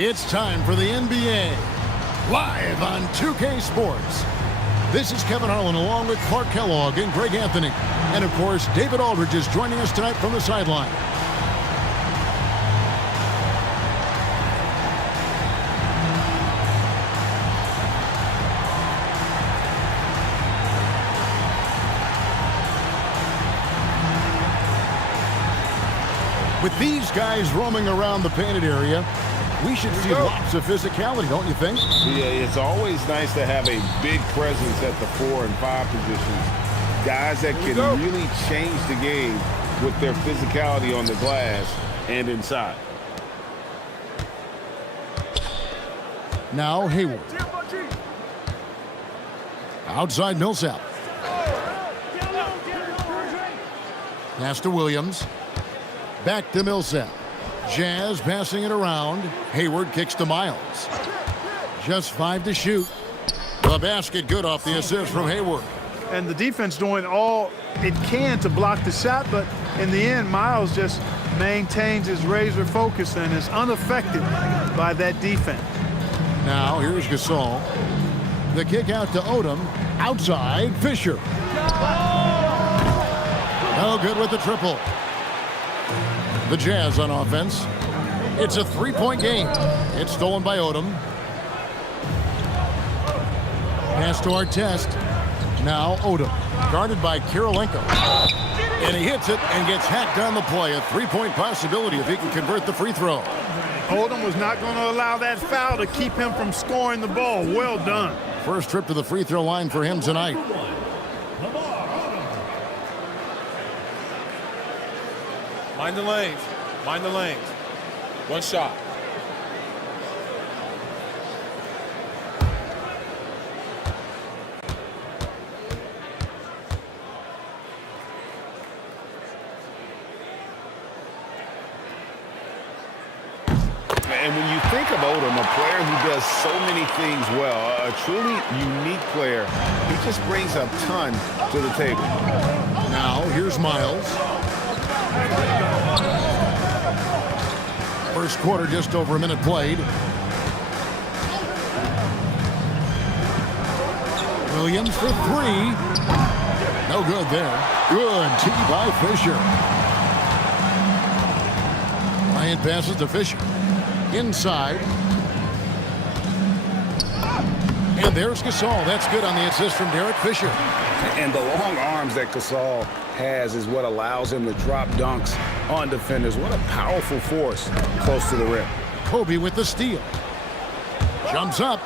It's time for the NBA, live on 2K Sports. This is Kevin Harlan along with Clark Kellogg and Greg Anthony. And of course, David Aldridge is joining us tonight from the sideline. With these guys roaming around the painted area, we should see lots of physicality, don't you think? Yeah, it's always nice to have a big presence at the 4 and 5 positions. Guys that can really change the game with their physicality on the glass and inside. Now Hayward. Outside Millsap. Pass to Williams. Back to Millsap. Jazz passing it around. Hayward kicks to Miles. Just 5 to shoot. The basket good off the assist from Hayward. And the defense doing all it can to block the shot, but in the end, Miles just maintains his razor focus and is unaffected by that defense. Now here's Gasol. The kick out to Odom. Outside, Fisher. No good with the triple. The Jazz on offense. It's a 3-point game. It's stolen by Odom. Pass to Artest. Now Odom. Guarded by Kirilenko. And he hits it and gets hacked on the play. A 3-point possibility if he can convert the free throw. Odom was not going to allow that foul to keep him from scoring the ball. Well done. First trip to the free throw line for him tonight. Mind the lanes. Mind the lanes. One shot. And when you think of Odom, a player who does so many things well, a truly unique player, he just brings a ton to the table. Now here's Miles. First quarter, just over a minute played. Williams for 3. No good there. Good tee by Fisher. Bryant passes to Fisher. Inside. And there's Gasol. That's good on the assist from Derek Fisher. And the long arms that Gasol has is what allows him to drop dunks on defenders. What a powerful force close to the rim. Kobe with the steal. Jumps up.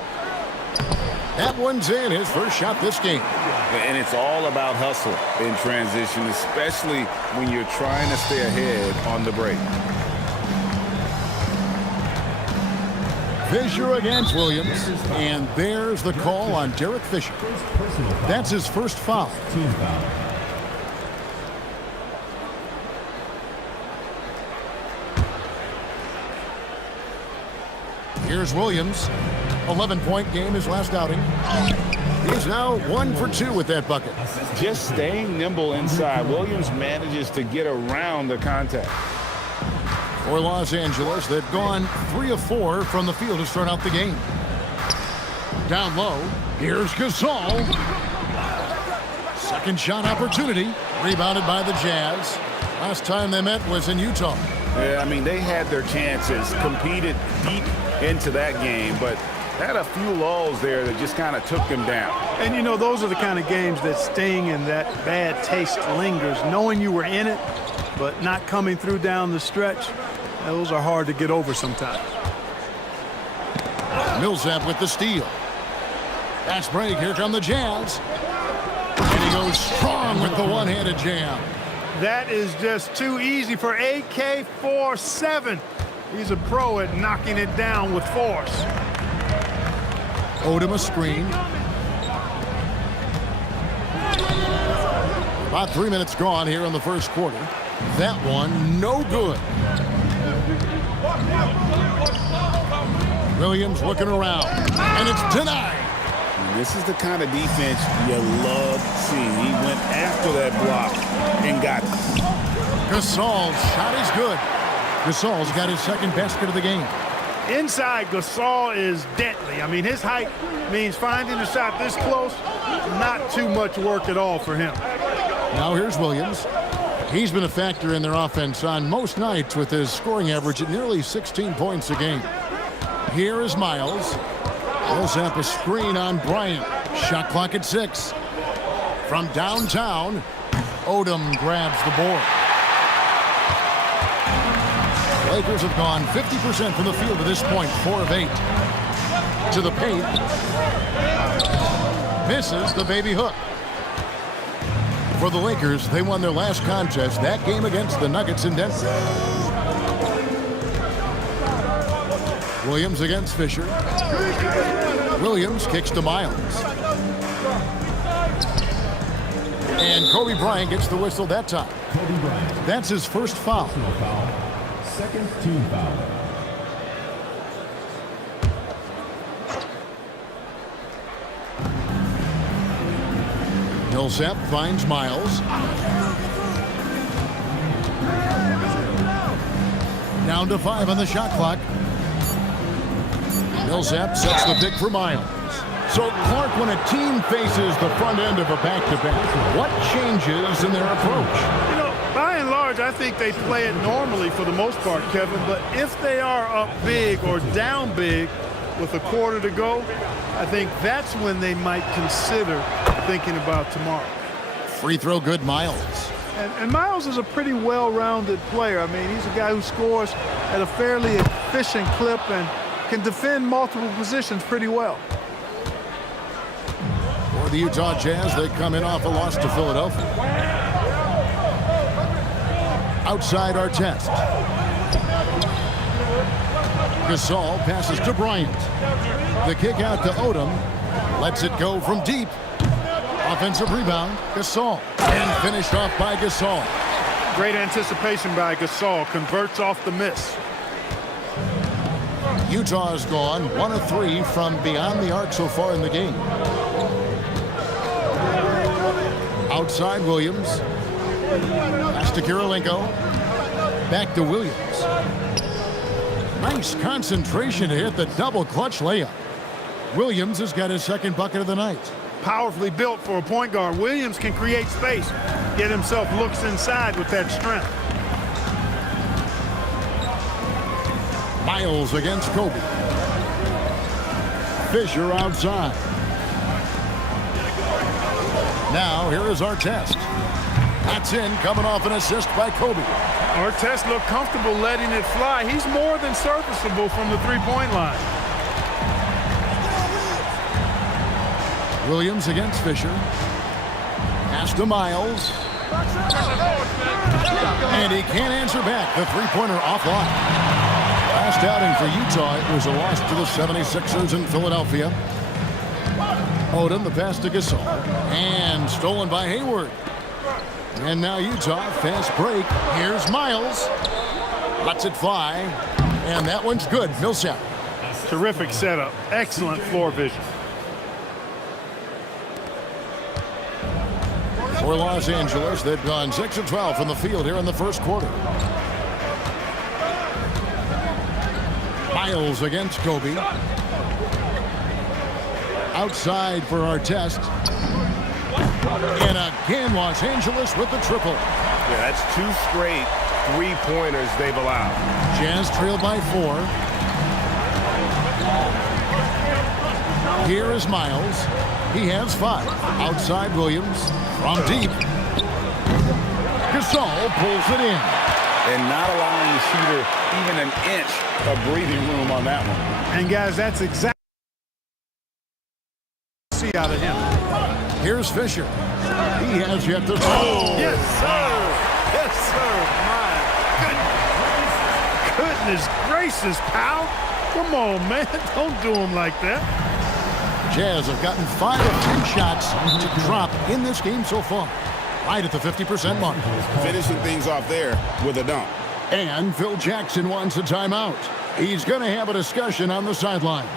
That one's in. His first shot this game. And it's all about hustle in transition, especially when you're trying to stay ahead on the break. Fisher against Williams. And there's the call on Derek Fisher. That's his first foul. Here's Williams. 11-point game his last outing. He's now 1 for 2 with that bucket. Just staying nimble inside, Williams manages to get around the contact. For Los Angeles, they've gone 3 of 4 from the field to start out the game. Down low, here's Gasol. Second shot opportunity, rebounded by the Jazz. Last time they met was in Utah. Yeah, I mean, they had their chances, competed deep into that game, but had a few lulls there that just kind of took them down. And, you know, those are the kind of games that sting and that bad taste lingers. Knowing you were in it, but not coming through down the stretch, those are hard to get over sometimes. Millsap with the steal. Fast break. Here come the Jazz. And he goes strong with the one-handed jam. That is just too easy for AK-47. He's a pro at knocking it down with force. Odom a screen. About 3 minutes gone here in the first quarter. That one, no good. Williams looking around, and it's denied. This is the kind of defense you love seeing. He went after that block and got it. Gasol's shot is good. Gasol's got his second basket of the game. Inside, Gasol is deadly. I mean, his height means finding a shot this close, not too much work at all for him. Now here's Williams. He's been a factor in their offense on most nights with his scoring average at nearly 16 points a game. Here is Miles. Millsap a screen on Bryant. Shot clock at 6. From downtown, Odom grabs the board. Lakers have gone 50% from the field to this point, 4 of 8. To the paint. Misses the baby hook. For the Lakers, they won their last contest, that game against the Nuggets in Denver. Williams against Fisher. Williams kicks to Miles. And Kobe Bryant gets the whistle that time. That's his first foul. Second team foul. Millsap finds Miles. Down to 5 on the shot clock. Millsap sets the pick for Miles. So, Clark, when a team faces the front end of a back-to-back, what changes in their approach? You know, by and large, I think they play it normally for the most part, Kevin. But if they are up big or down big with a quarter to go, I think that's when they might consider thinking about tomorrow. Free throw good, Miles. And Miles is a pretty well-rounded player. I mean, he's a guy who scores at a fairly efficient clip and can defend multiple positions pretty well. For the Utah Jazz, they come in off a loss to Philadelphia. Outside Artest. Gasol passes to Bryant. The kick out to Odom. Lets it go from deep. Offensive rebound, Gasol. And finished off by Gasol. Great anticipation by Gasol. Converts off the miss. Utah has gone 1 of 3 from beyond the arc so far in the game. Outside Williams. Pass to Kirilenko. Back to Williams. Nice concentration to hit the double clutch layup. Williams has got his second bucket of the night. Powerfully built for a point guard. Williams can create space, get himself looks inside with that strength. Miles against Kobe. Fisher outside. Now here is Artest. That's in, coming off an assist by Kobe. Artest looked comfortable letting it fly. He's more than serviceable from the three-point line. Williams against Fisher. Pass to Miles. And he can't answer back. The three-pointer offline. Last outing for Utah, it was a loss to the 76ers in Philadelphia. Odom, the pass to Gasol. And stolen by Hayward. And now Utah, fast break. Here's Miles. Lets it fly. And that one's good. Millsap. Terrific setup. Excellent floor vision. For Los Angeles, they've gone 6 of 12 from the field here in the first quarter. Miles against Kobe. Outside for Artest. And again, Los Angeles with the triple. Yeah, that's 2 straight three-pointers they've allowed. Jazz trail by 4. Here is Miles. He has 5. Outside Williams. From deep. Gasol pulls it in. And not allowing the shooter even an inch of breathing room on that one. And guys, that's exactly what we see out of him. Here's Fisher. He has yet to... Oh! Yes, sir! Yes, sir! My goodness gracious, pal. Come on, man. Don't do him like that. Jazz have gotten 5 of 10 shots to drop in this game so far. Right at the 50% mark. Finishing things off there with a dunk. And Phil Jackson wants a timeout. He's going to have a discussion on the sideline.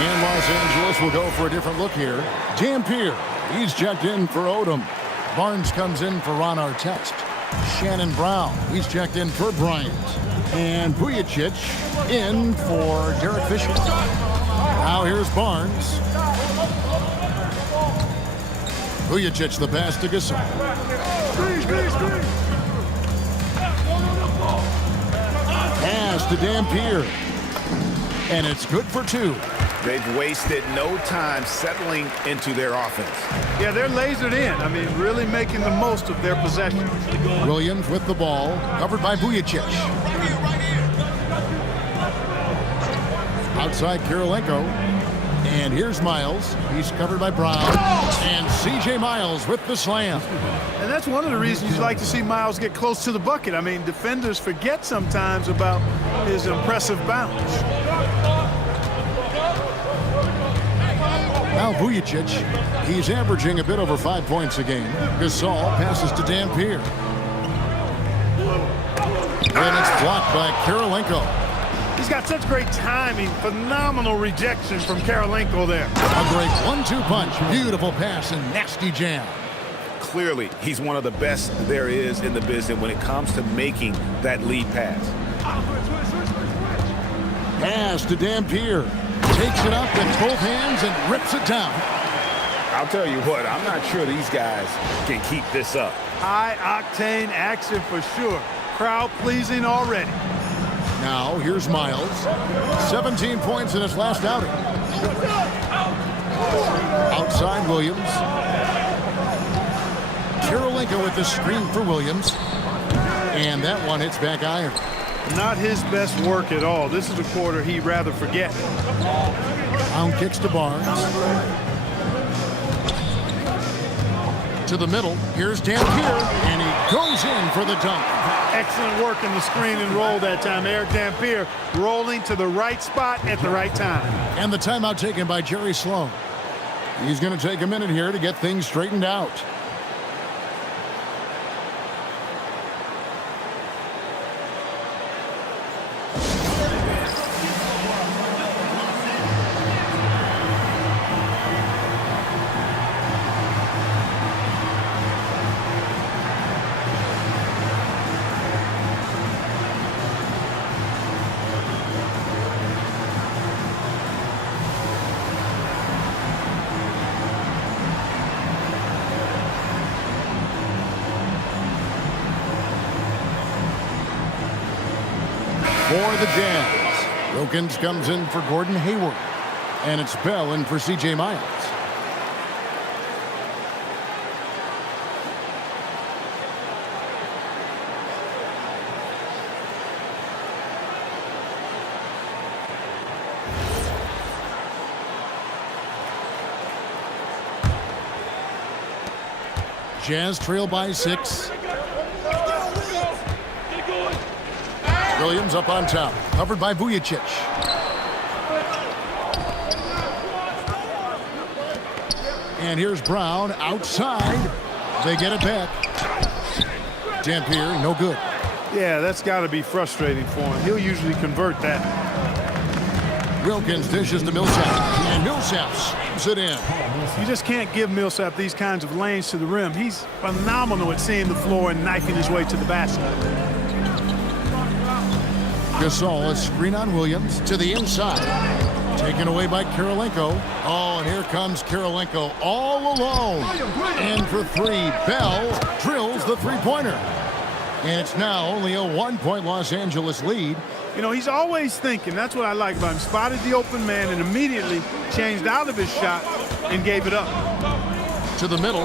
And Los Angeles will go for a different look here. Dampier, he's checked in for Odom. Barnes comes in for Ron Artest. Shannon Brown, he's checked in for Bryant. And Vujacic in for Derek Fisher. Now here's Barnes. Vujacic the pass to Gasol. Pass to Dampier. And it's good for 2. They've wasted no time settling into their offense. Yeah, they're lasered in. I mean, really making the most of their possession. Williams with the ball, covered by Vujacic. Outside Kirilenko. And here's Miles. He's covered by Brown. And C.J. Miles with the slam. And that's one of the reasons you like to see Miles get close to the bucket. I mean, defenders forget sometimes about his impressive bounce. Now Vujacic, he's averaging a bit over 5 points a game. Gasol passes to Dampier. And it's blocked by Kirilenko. He's got such great timing. Phenomenal rejection from Kirilenko there. A great 1-2 punch. Beautiful pass and nasty jam. Clearly, he's one of the best there is in the business when it comes to making that lead pass. Pass to Dampier. Takes it up with both hands and rips it down. I'll tell you what, I'm not sure these guys can keep this up. High-octane action for sure. Crowd pleasing already. Now, here's Miles. 17 points in his last outing. Outside Williams. Kirilenko with the screen for Williams. And that one hits back iron. Not his best work at all. This is a quarter he'd rather forget. Brown kicks to Barnes. To the middle. Here's Dampier. And he goes in for the dunk. Excellent work in the screen and roll that time. Eric Dampier rolling to the right spot at the right time. And the timeout taken by Jerry Sloan. He's going to take a minute here to get things straightened out. For the Jazz, Wilkins comes in for Gordon Hayward. And it's Bell in for C.J. Miles. Jazz trail by 6. Williams up on top, covered by Vujacic. And here's Brown outside. They get it back. Dampier, no good. Yeah, that's got to be frustrating for him. He'll usually convert that. Wilkins dishes to Millsap, and Millsap slams it in. You just can't give Millsap these kinds of lanes to the rim. He's phenomenal at seeing the floor and knifing his way to the basket. Gasol, a screen on Williams to the inside. Taken away by Kirilenko. Oh, and here comes Kirilenko all alone. And for 3, Bell drills the three-pointer. And it's now only a 1-point Los Angeles lead. You know, he's always thinking. That's what I like about him. Spotted the open man and immediately changed out of his shot and gave it up. To the middle.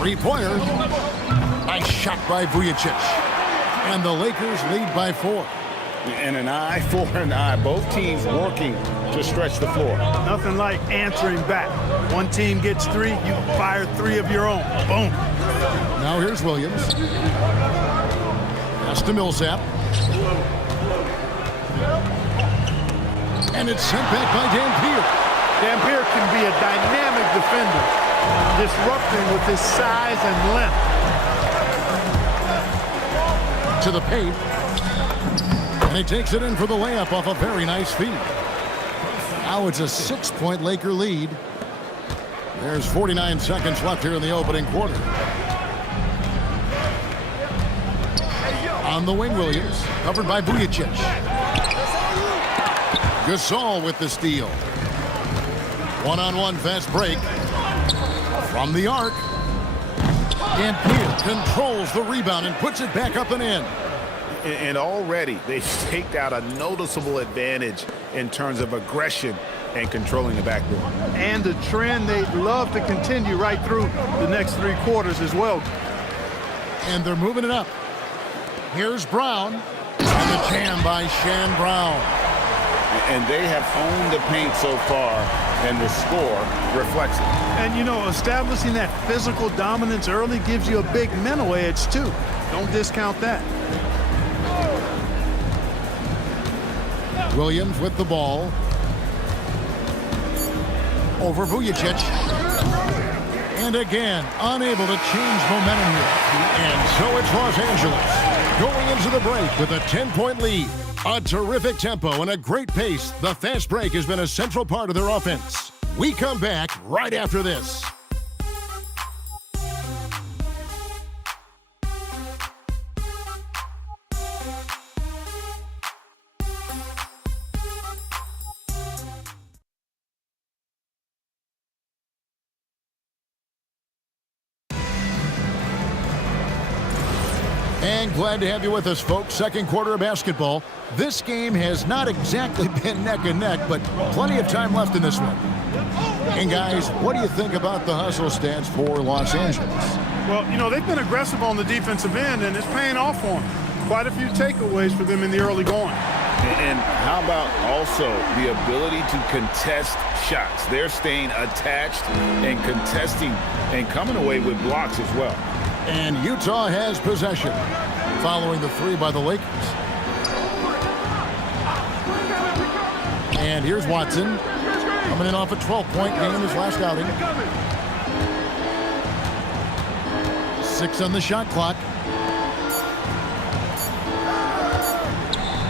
Three-pointer. Nice shot by Vujacic. And the Lakers lead by 4. And an eye for an eye. Both teams working to stretch the floor. Nothing like answering back. One team gets 3, you fire 3 of your own. Boom. Now here's Williams. Pass to Millsap. And it's sent back by Dampier. Dampier can be a dynamic defender, disrupting with his size and length. To the paint. And he takes it in for the layup off a very nice feed. Now it's a 6-point Laker lead. There's 49 seconds left here in the opening quarter. On the wing, Williams, covered by Vujacic. Gasol with the steal. One-on-one fast break. From the arc. And Peel controls the rebound and puts it back up and in. And already they've staked out a noticeable advantage in terms of aggression and controlling the backboard. And a trend they'd love to continue right through the next 3 quarters as well. And they're moving it up. Here's Brown. And the jam by Shan Brown. And they have owned the paint so far, and the score reflects it. And, you know, establishing that physical dominance early gives you a big mental edge, too. Don't discount that. Williams with the ball. Over Vujacic. And again, unable to change momentum here. And so it's Los Angeles going into the break with a 10-point lead. A terrific tempo and a great pace. The fast break has been a central part of their offense. We come back right after this. And glad to have you with us, folks. Second quarter of basketball. This game has not exactly been neck and neck, but plenty of time left in this one. And guys, what do you think about the hustle stats for Los Angeles? Well, you know, they've been aggressive on the defensive end, and it's paying off for them. Quite a few takeaways for them in the early going. And how about also the ability to contest shots? They're staying attached and contesting and coming away with blocks as well. And Utah has possession, following the 3 by the Lakers. And here's Watson, coming in off a 12-point game in his last outing. 6 on the shot clock.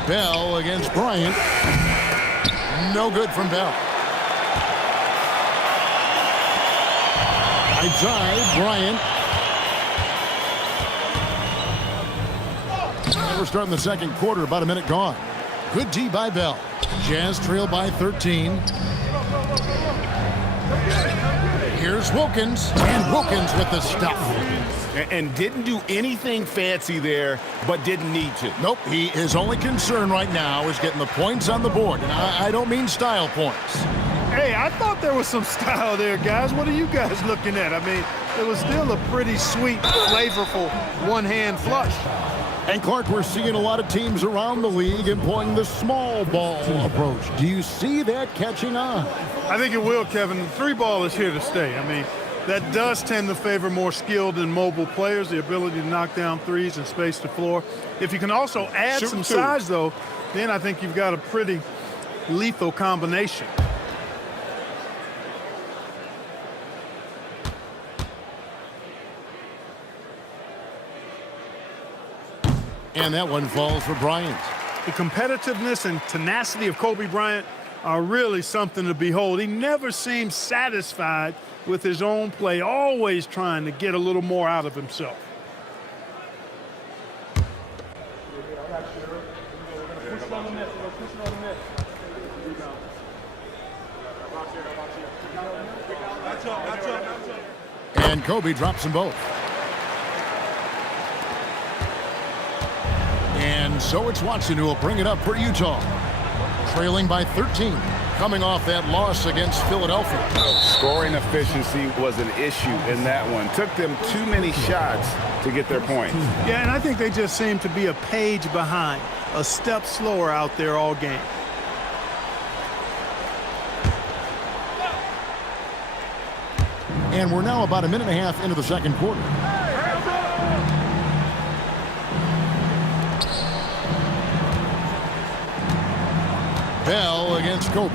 Bell against Bryant. No good from Bell. Outside, Bryant. We're starting the second quarter, about a minute gone. Good D by Bell. Jazz trail by 13. Here's Wilkins, and Wilkins with the stuff. And didn't do anything fancy there, but didn't need to. Nope, his only concern right now is getting the points on the board. And I don't mean style points. Hey, I thought there was some style there, guys. What are you guys looking at? I mean, it was still a pretty sweet, flavorful one-hand flush. And Clark, we're seeing a lot of teams around the league employing the small ball approach. Do you see that catching on? I think it will, Kevin. The 3-ball is here to stay. I mean, that does tend to favor more skilled and mobile players, the ability to knock down threes and space the floor. If you can also add some size, though, then I think you've got a pretty lethal combination. And that one falls for Bryant. The competitiveness and tenacity of Kobe Bryant are really something to behold. He never seems satisfied with his own play, always trying to get a little more out of himself. And Kobe drops them both. And so it's Watson who will bring it up for Utah. Trailing by 13, coming off that loss against Philadelphia. Scoring efficiency was an issue in that one. Took them too many shots to get their points. Yeah, and I think they just seem to be a page behind, a step slower out there all game. And we're now about a minute and a half into the second quarter. Bell against Kobe.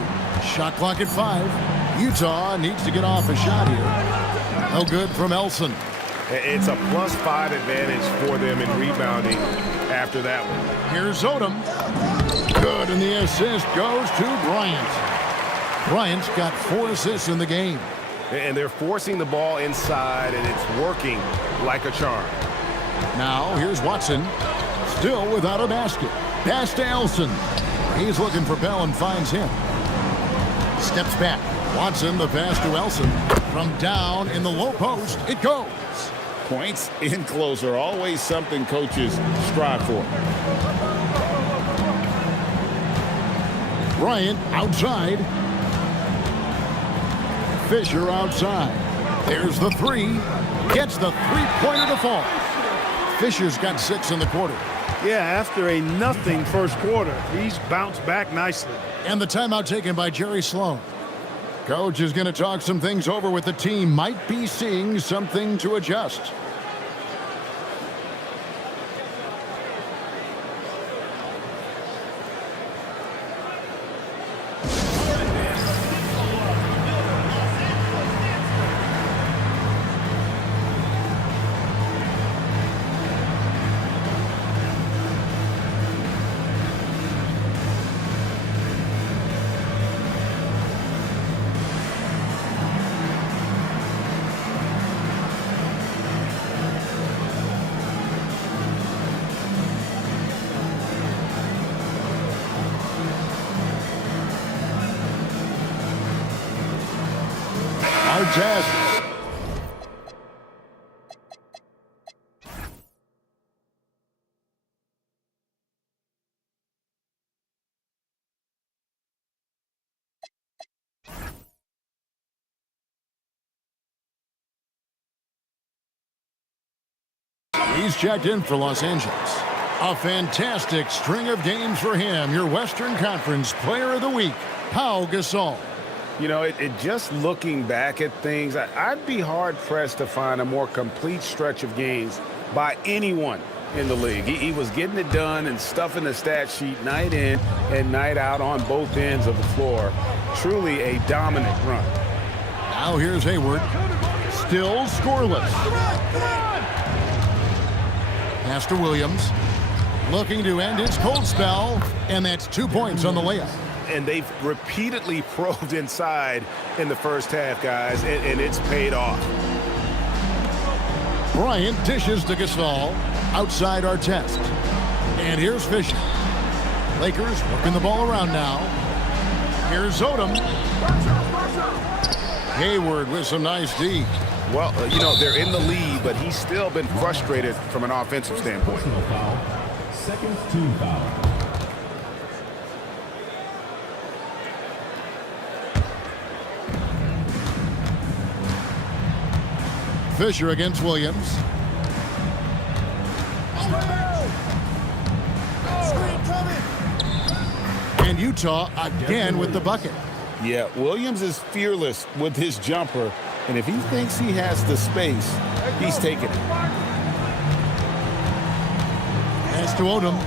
Shot clock at 5. Utah needs to get off a shot here. No good from Elson. It's a +5 advantage for them in rebounding after that one. Here's Odom. Good, and the assist goes to Bryant. Bryant's got 4 assists in the game. And they're forcing the ball inside, and it's working like a charm. Now, here's Watson. Still without a basket. Pass to Elson. He's looking for Bell and finds him. Steps back. Watson, the pass to Elson. From down in the low post, it goes. Points in close are always something coaches strive for. Bryant outside. Fisher outside. There's the three. Gets the three-pointer to fall. Fisher's got 6 in the quarter. Yeah, after a nothing first quarter, he's bounced back nicely. And the timeout taken by Jerry Sloan. Coach is going to talk some things over with the team. Might be seeing something to adjust. Artest. He's checked in for Los Angeles. A fantastic string of games for him. Your Western Conference Player of the Week, Pau Gasol. You know, just looking back at things, I'd be hard-pressed to find a more complete stretch of games by anyone in the league. He was getting it done and stuffing the stat sheet night in and night out on both ends of the floor. Truly a dominant run. Now here's Hayward. Still scoreless. Pass to Williams. Looking to end his cold spell, and that's 2 points on the layup. And they've repeatedly probed inside in the first half, guys, and it's paid off. Bryant dishes to Gasol. Outside Artest. And here's Fisher. Lakers working the ball around now. Here's Odom. Hayward with some nice D. Well, you know, they're in the lead, but he's still been frustrated from an offensive standpoint. Personal foul. Second team foul. Fisher against Williams. And Utah again with the bucket. Yeah, Williams is fearless with his jumper, and if he thinks he has the space, he's taking it. Pass to Odom.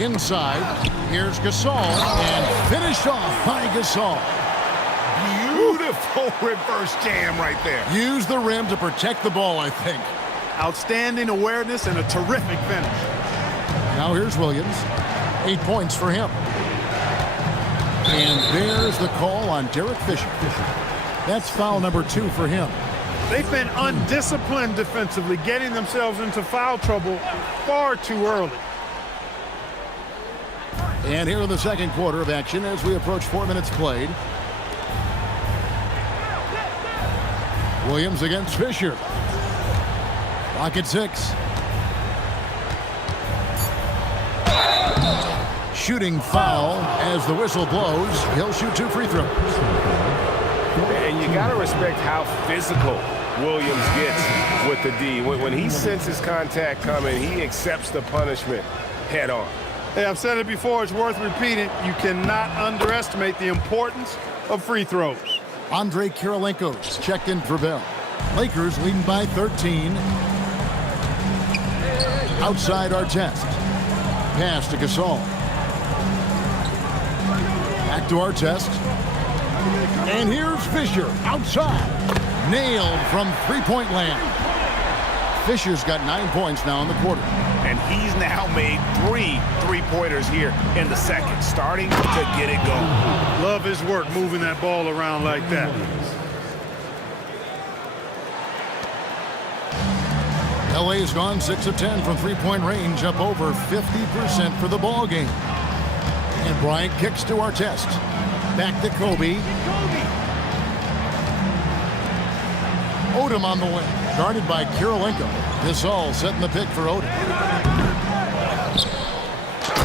Inside. Here's Gasol. And finished off by Gasol. Beautiful reverse jam right there. Use the rim to protect the ball, I think. Outstanding awareness and a terrific finish. Now here's Williams. 8 points for him. And there's the call on Derek Fisher. That's foul number 2 for him. They've been undisciplined defensively, getting themselves into foul trouble far too early. And here in the second quarter of action as we approach 4 minutes played. Williams against Fisher. Clock at 6. Shooting foul as the whistle blows. He'll shoot 2 free throws. And you got to respect how physical Williams gets with the D. When he senses contact coming, he accepts the punishment head on. Hey, I've said it before, it's worth repeating. You cannot underestimate the importance of free throws. Andre Kirilenko's checked in for Bell. Lakers leading by 13. Outside Artest. Pass to Gasol. Back to Artest. And here's Fisher outside. Nailed from three-point land. Fisher's got 9 points now in the quarter. And he's now made 3 three-pointers here in the second, starting to get it going. Love his work moving that ball around like that. LA's gone 6 of 10 from three-point range, up over 50% for the ball game. And Bryant kicks to Artest. Back to Kobe. Odom on the wing, guarded by Kirilenko. Gasol setting the pick for Odom.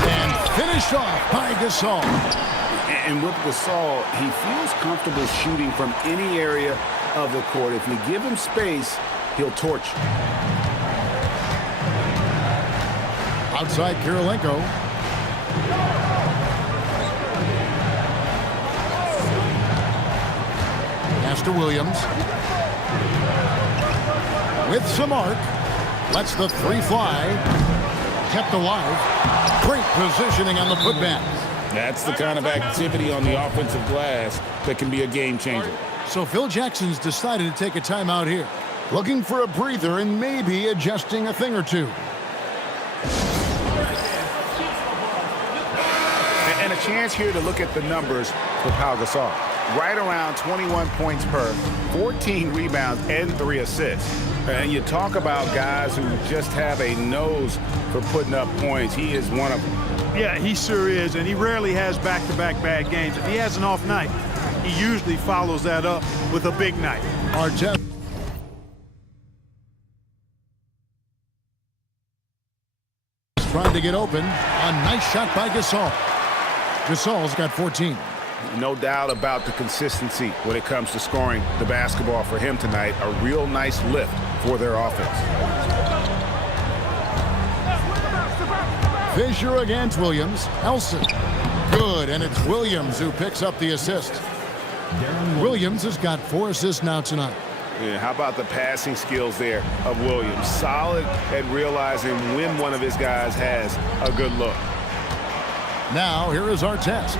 And finished off by Gasol. And with Gasol, he feels comfortable shooting from any area of the court. If you give him space, he'll torch you. Outside Kirilenko. Pass to Williams. With some arc. Lets the three fly. Kept alive. Great positioning on the putback. That's the kind of activity on the offensive glass that can be a game changer. So Phil Jackson's decided to take a timeout here. Looking for a breather and maybe adjusting a thing or two. And a chance here to look at the numbers for Pau Gasol. Right around 21 points per, 14 rebounds, and 3 assists. And you talk about guys who just have a nose for putting up points. He is one of them. Yeah, he sure is, and he rarely has back-to-back bad games. If he has an off night, he usually follows that up with a big night. Artest trying to get open. A nice shot by Gasol. Gasol's got 14. No doubt about the consistency when it comes to scoring the basketball for him tonight. A real nice lift for their offense. Fisher against Williams. Elson. Good, and it's Williams who picks up the assist. Williams has got 4 assists now tonight. Yeah, how about the passing skills there of Williams? Solid at realizing when one of his guys has a good look. Now, here is Artest.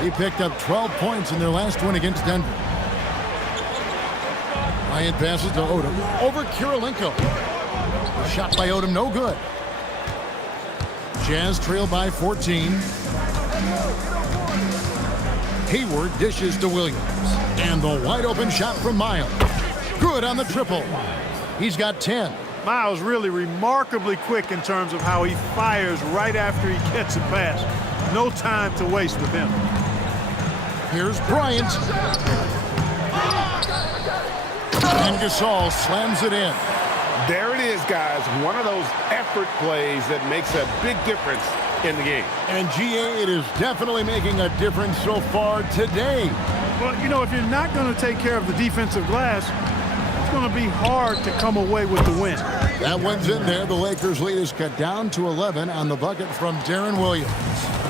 He picked up 12 points in their last win against Denver. Bryant passes to Odom. Over Kirilenko. Shot by Odom, no good. Jazz trail by 14. Hayward dishes to Williams. And the wide open shot from Miles. Good on the triple. He's got 10. Miles really remarkably quick in terms of how he fires right after he gets a pass. No time to waste with him. Here's Bryant. And Gasol slams it in. There it is, guys. One of those effort plays that makes a big difference in the game. And GA, it is definitely making a difference so far today. Well, you know, if you're not going to take care of the defensive glass, it's going to be hard to come away with the win. That one's in there. The Lakers' lead is cut down to 11 on the bucket from Deron Williams.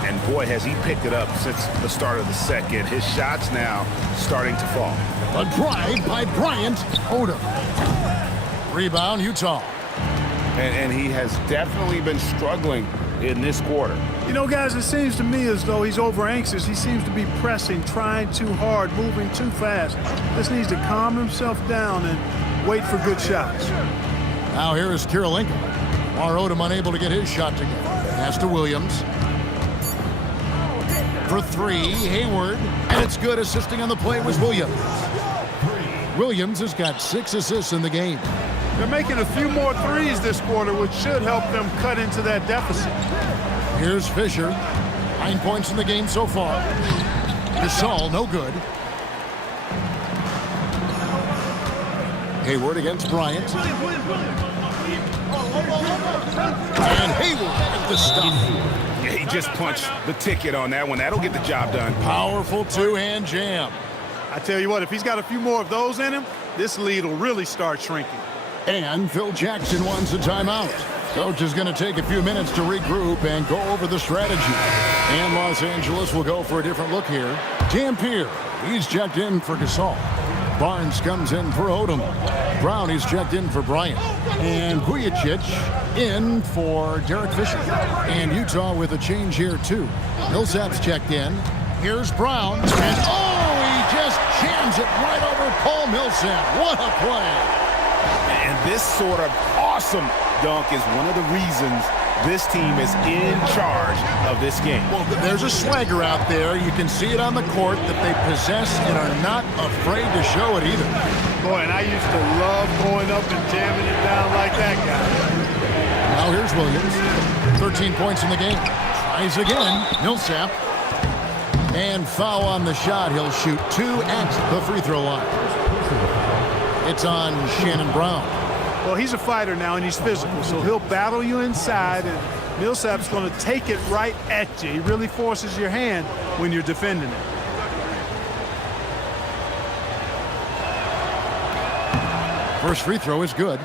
And boy, has he picked it up since the start of the second. His shots now starting to fall. A drive by Bryant. Odom. Rebound, Utah. And he has definitely been struggling in this quarter. You know, guys, it seems to me as though he's over anxious. He seems to be pressing, trying too hard, moving too fast. Just needs to calm himself down and wait for good shots. Now here is Kirilenko. Odom unable to get his shot together. Pass to Williams. For 3, Hayward. And it's good. Assisting on the play was Williams. Williams has got 6 assists in the game. They're making a few more threes this quarter, which should help them cut into that deficit. Here's Fisher. 9 points in the game so far. Gasol, no good. Hayward against Bryant. And Hayward at the stop. Yeah, he just punched the ticket on that one. That'll get the job done. Powerful two-hand jam. I tell you what, if he's got a few more of those in him, this lead will really start shrinking. And Phil Jackson wants a timeout. Coach is going to take a few minutes to regroup and go over the strategy. And Los Angeles will go for a different look here. Dampier, he's checked in for Gasol. Barnes comes in for Odom. Brown, he's checked in for Bryant. And Vujacic in for Derek Fisher. And Utah with a change here, too. Millsap's checked in. Here's Brown. And, he just jams it right over Paul Millsap. What a play. And this sort of awesome dunk is one of the reasons this team is in charge of this game. Well, there's a swagger out there. You can see it on the court that they possess and are not afraid to show it either. Boy, and I used to love going up and jamming it down like that guy. Williams. 13 points in the game. Tries again. Millsap. And foul on the shot. He'll shoot 2 at the free throw line. It's on Shannon Brown. Well, he's a fighter now, and he's physical, so he'll battle you inside, and Millsap's going to take it right at you. He really forces your hand when you're defending it. First free throw is good.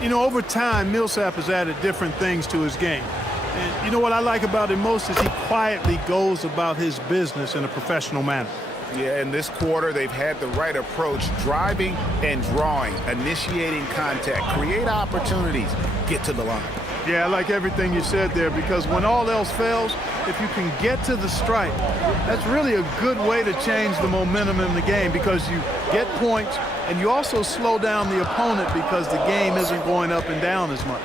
You know, over time, Millsap has added different things to his game. And you know what I like about him most is he quietly goes about his business in a professional manner. Yeah, in this quarter, they've had the right approach, driving and drawing, initiating contact, create opportunities, get to the line. Yeah, I like everything you said there, because when all else fails, if you can get to the stripe, that's really a good way to change the momentum in the game, because you get points and you also slow down the opponent because the game isn't going up and down as much.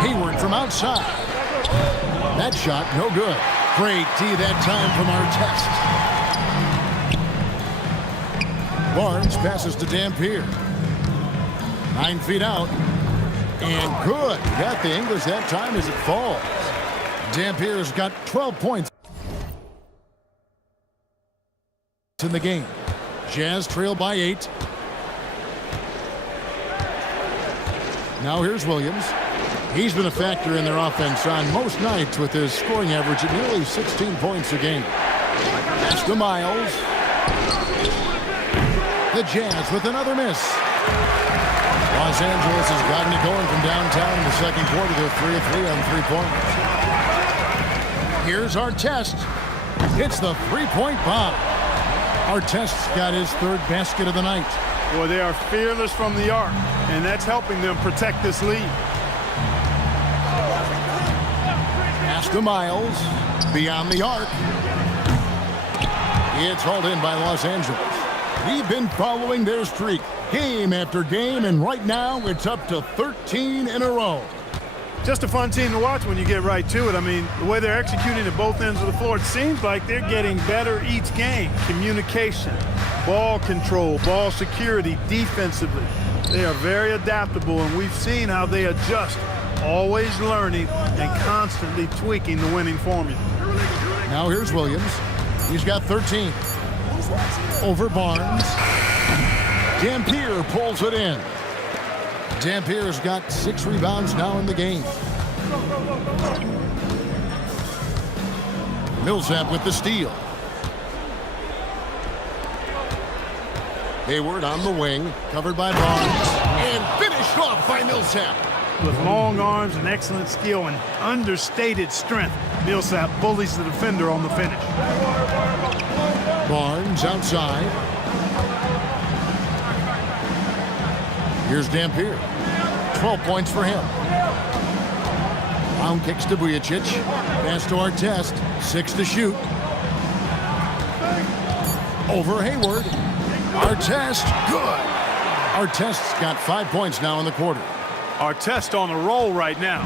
Hayward from outside. That shot, no good. Great D that time from Artest. Barnes passes to Dampier. 9 feet out. And good. Got the English that time as it falls. Dampier's got 12 points in the game. Jazz trail by 8. Now here's Williams. He's been a factor in their offense on most nights with his scoring average at nearly 16 points a game. That's to Miles. The Jazz with another miss. Los Angeles has gotten it going from downtown in the second quarter. They're 3-3 on 3 points. Here's Artest. It's the three-point bomb. Artest's got his 3rd basket of the night. Well, they are fearless from the arc, and that's helping them protect this lead. Pass to Miles. Beyond the arc. It's hauled in by Los Angeles. We've been following their streak game after game, and right now it's up to 13 in a row. Just a fun team to watch when you get right to it. I mean, the way they're executing at both ends of the floor, it seems like they're getting better each game. Communication, ball control, ball security, defensively. They are very adaptable, and we've seen how they adjust, always learning and constantly tweaking the winning formula. Now here's Williams. He's got 13. Over Barnes. Dampier pulls it in. Dampier's got 6 rebounds now in the game. Millsap with the steal. Hayward on the wing, covered by Barnes, and finished off by Millsap. With long arms and excellent skill and understated strength, Millsap bullies the defender on the finish. Barnes outside. Here's Dampier. 12 points for him. Brown kicks to Vujacic. Pass to Artest. 6 to shoot. Over Hayward. Artest, good. Artest's got 5 points now in the quarter. Artest on a roll right now.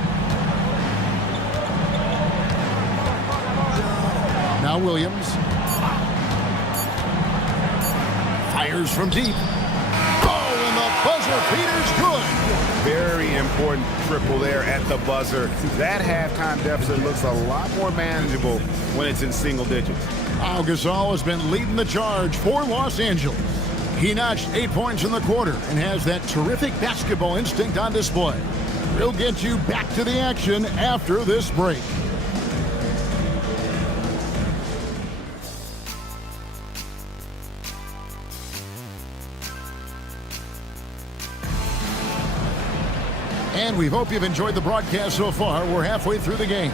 Now Williams. Fires from deep. Oh, and the buzzer beater's good. Very important triple there at the buzzer. That halftime deficit looks a lot more manageable when it's in single digits. Pau Gasol has been leading the charge for Los Angeles. He notched 8 points in the quarter and has that terrific basketball instinct on display. We'll get you back to the action after this break. And we hope you've enjoyed the broadcast so far. We're halfway through the game.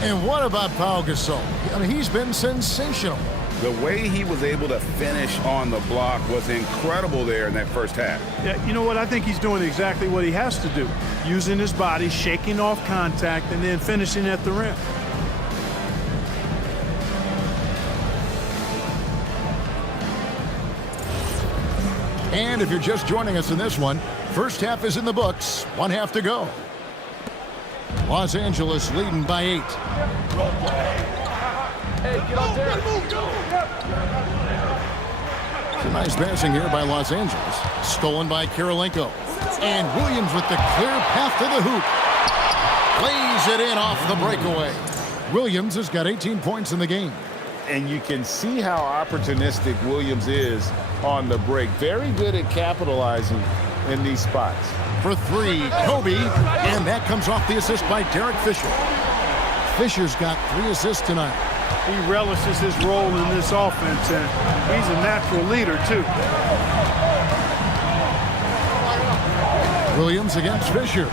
And what about Pau Gasol? I mean, he's been sensational. The way he was able to finish on the block was incredible there in that first half. Yeah, you know what? I think he's doing exactly what he has to do. Using his body, shaking off contact, and then finishing at the rim. And if you're just joining us in this one, first half is in the books. 1 half to go. Los Angeles leading by 8. Hey, get up there. It's a nice passing here by Los Angeles. Stolen by Kirilenko. And Williams with the clear path to the hoop. Lays it in off the breakaway. Williams has got 18 points in the game. And you can see how opportunistic Williams is on the break. Very good at capitalizing in these spots. For three, Kobe. And that comes off the assist by Derek Fisher. Fisher's got 3 assists tonight. He relishes his role in this offense, and he's a natural leader, too. Williams against Fisher.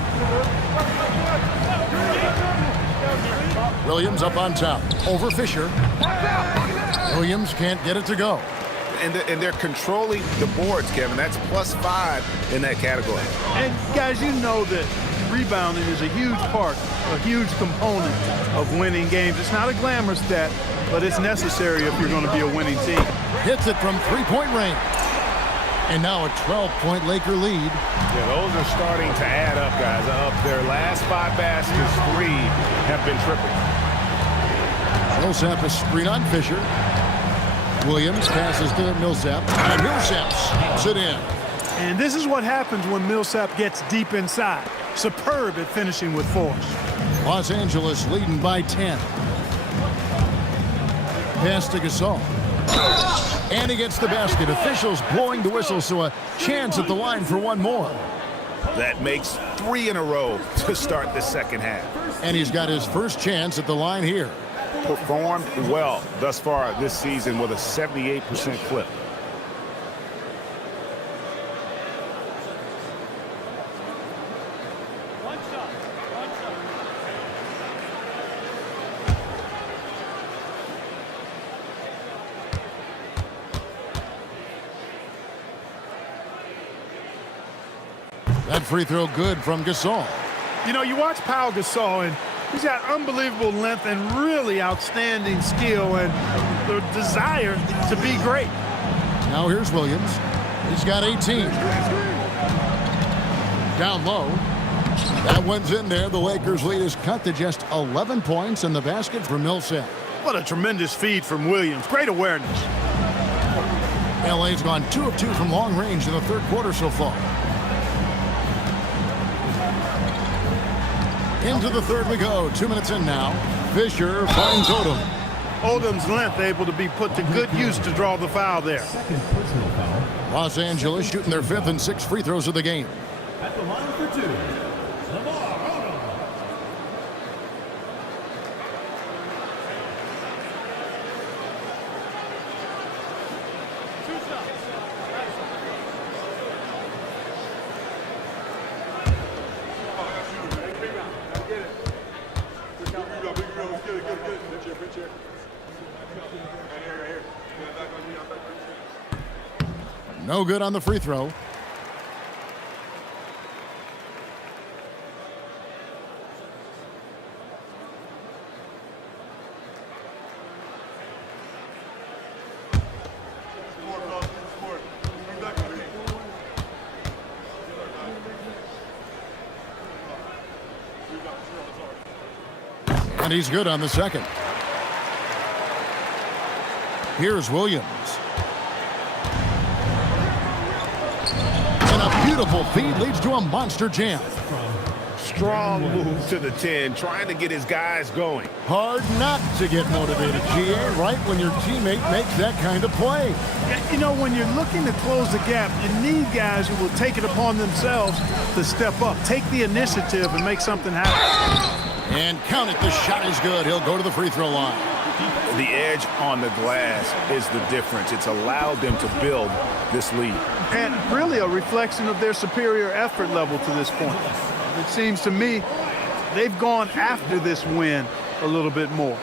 Williams up on top. Over Fisher. Williams can't get it to go. And they're controlling the boards, Kevin. That's +5 in that category. And, guys, you know that rebounding is a huge part, a huge component of winning games. It's not a glamour stat, but it's necessary if you're going to be a winning team. Hits it from three-point range. And now a 12-point Laker lead. Yeah, those are starting to add up, guys. Of their last 5 baskets, 3 have been triples. Millsap is screen on Fisher. Williams passes to Millsap. And Millsap snaps it in. And this is what happens when Millsap gets deep inside. Superb at finishing with force. Los Angeles leading by 10. Pass to Gasol. And he gets the basket. Officials blowing the whistle, so a chance at the line for one more. That makes 3 in a row to start the second half. And he's got his first chance at the line here. Performed well thus far this season with a 78% clip. That free throw good from Gasol. You know, you watch Pau Gasol, and he's got unbelievable length and really outstanding skill and the desire to be great. Now here's Williams. He's got 18. Down low. That one's in there. The Lakers' lead is cut to just 11 points in the basket for Millsap. What a tremendous feed from Williams. Great awareness. LA's gone 2 of 2 from long range in the third quarter so far. Into the third we go. 2 minutes in now. Fisher finds Odom. Odom's length able to be put to good use to draw the foul there. Second personal foul. Los Angeles shooting their 5th and 6th free throws of the game. At the line for 2, Lamar Odom. No good on the free throw. And he's good on the second. Here's Williams. And a beautiful feed leads to a monster jam. Strong move to the 10, trying to get his guys going. Hard not to get motivated, GA, right when your teammate makes that kind of play. You know, when you're looking to close the gap, you need guys who will take it upon themselves to step up, take the initiative, and make something happen. And count it, the shot is good. He'll go to the free throw line. The edge on the glass is the difference. It's allowed them to build this lead. And really a reflection of their superior effort level to this point. It seems to me they've gone after this win a little bit more.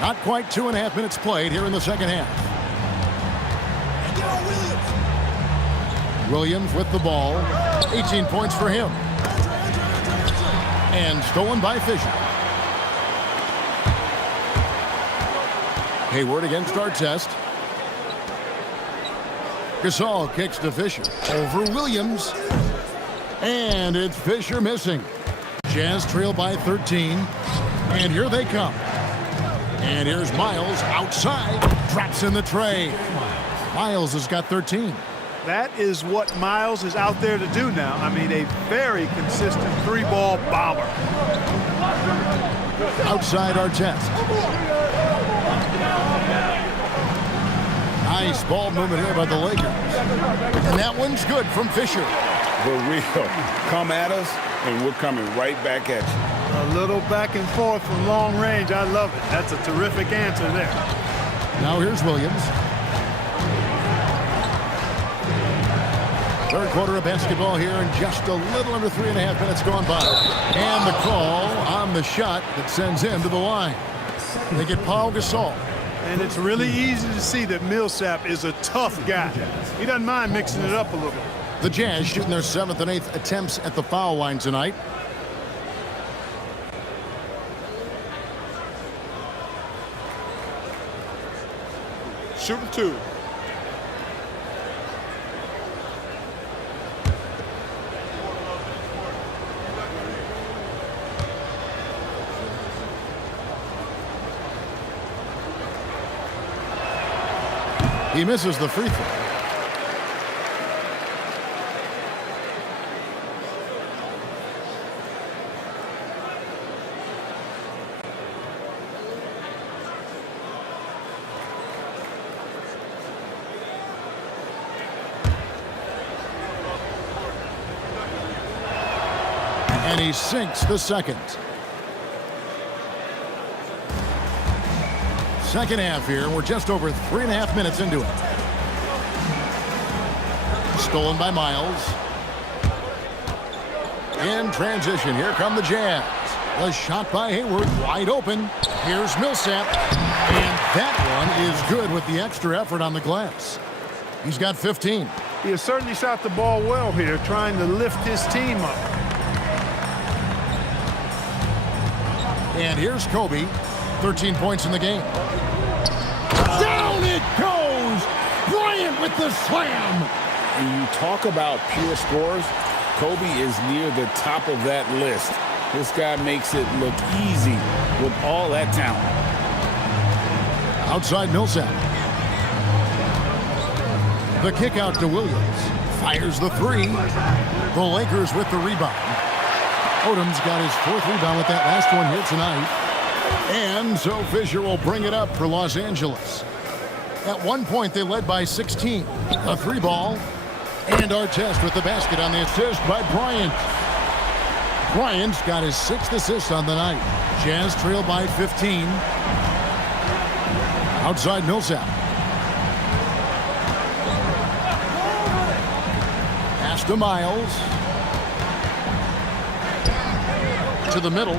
Not quite 2.5 minutes played here in the second half. Williams with the ball. 18 points for him. And stolen by Fisher. Hayward against Artest. Gasol kicks to Fisher. Over Williams. And it's Fisher missing. Jazz trail by 13. And here they come. And here's Miles outside. Drops in the tray. Miles has got 13. That is what Miles is out there to do now. I mean, a very consistent three-ball bomber. Outside Artest. Nice ball movement here by the Lakers. And that one's good from Fisher. For real. Come at us, and we're coming right back at you. A little back and forth from long range. I love it. That's a terrific answer there. Now here's Williams. Third quarter of basketball here, and just a little under 3.5 minutes gone by. And the call on the shot that sends him to the line. They get Pau Gasol. And it's really easy to see that Millsap is a tough guy. He doesn't mind mixing it up a little. The Jazz shooting their 7th and 8th attempts at the foul line tonight. Shooting 2. He misses the free throw. And he sinks the second. Second half here. We're just over 3.5 minutes into it. Stolen by Miles. In transition, here come the Jazz. A shot by Hayward, wide open. Here's Millsap. And that one is good with the extra effort on the glass. He's got 15. He has certainly shot the ball well here, trying to lift his team up. And here's Kobe. 13 points in the game. Down it goes! Bryant with the slam! When you talk about pure scores, Kobe is near the top of that list. This guy makes it look easy with all that talent. Outside Millsap. The kick out to Williams. Fires the three. The Lakers with the rebound. Odom's got his 4th rebound with that last one here tonight. And so Fisher will bring it up for Los Angeles. At one point, they led by 16. A 3-ball. And Artest with the basket on the assist by Bryant. Bryant's got his 6th assist on the night. Jazz trail by 15. Outside Millsap. Pass to Miles. To the middle.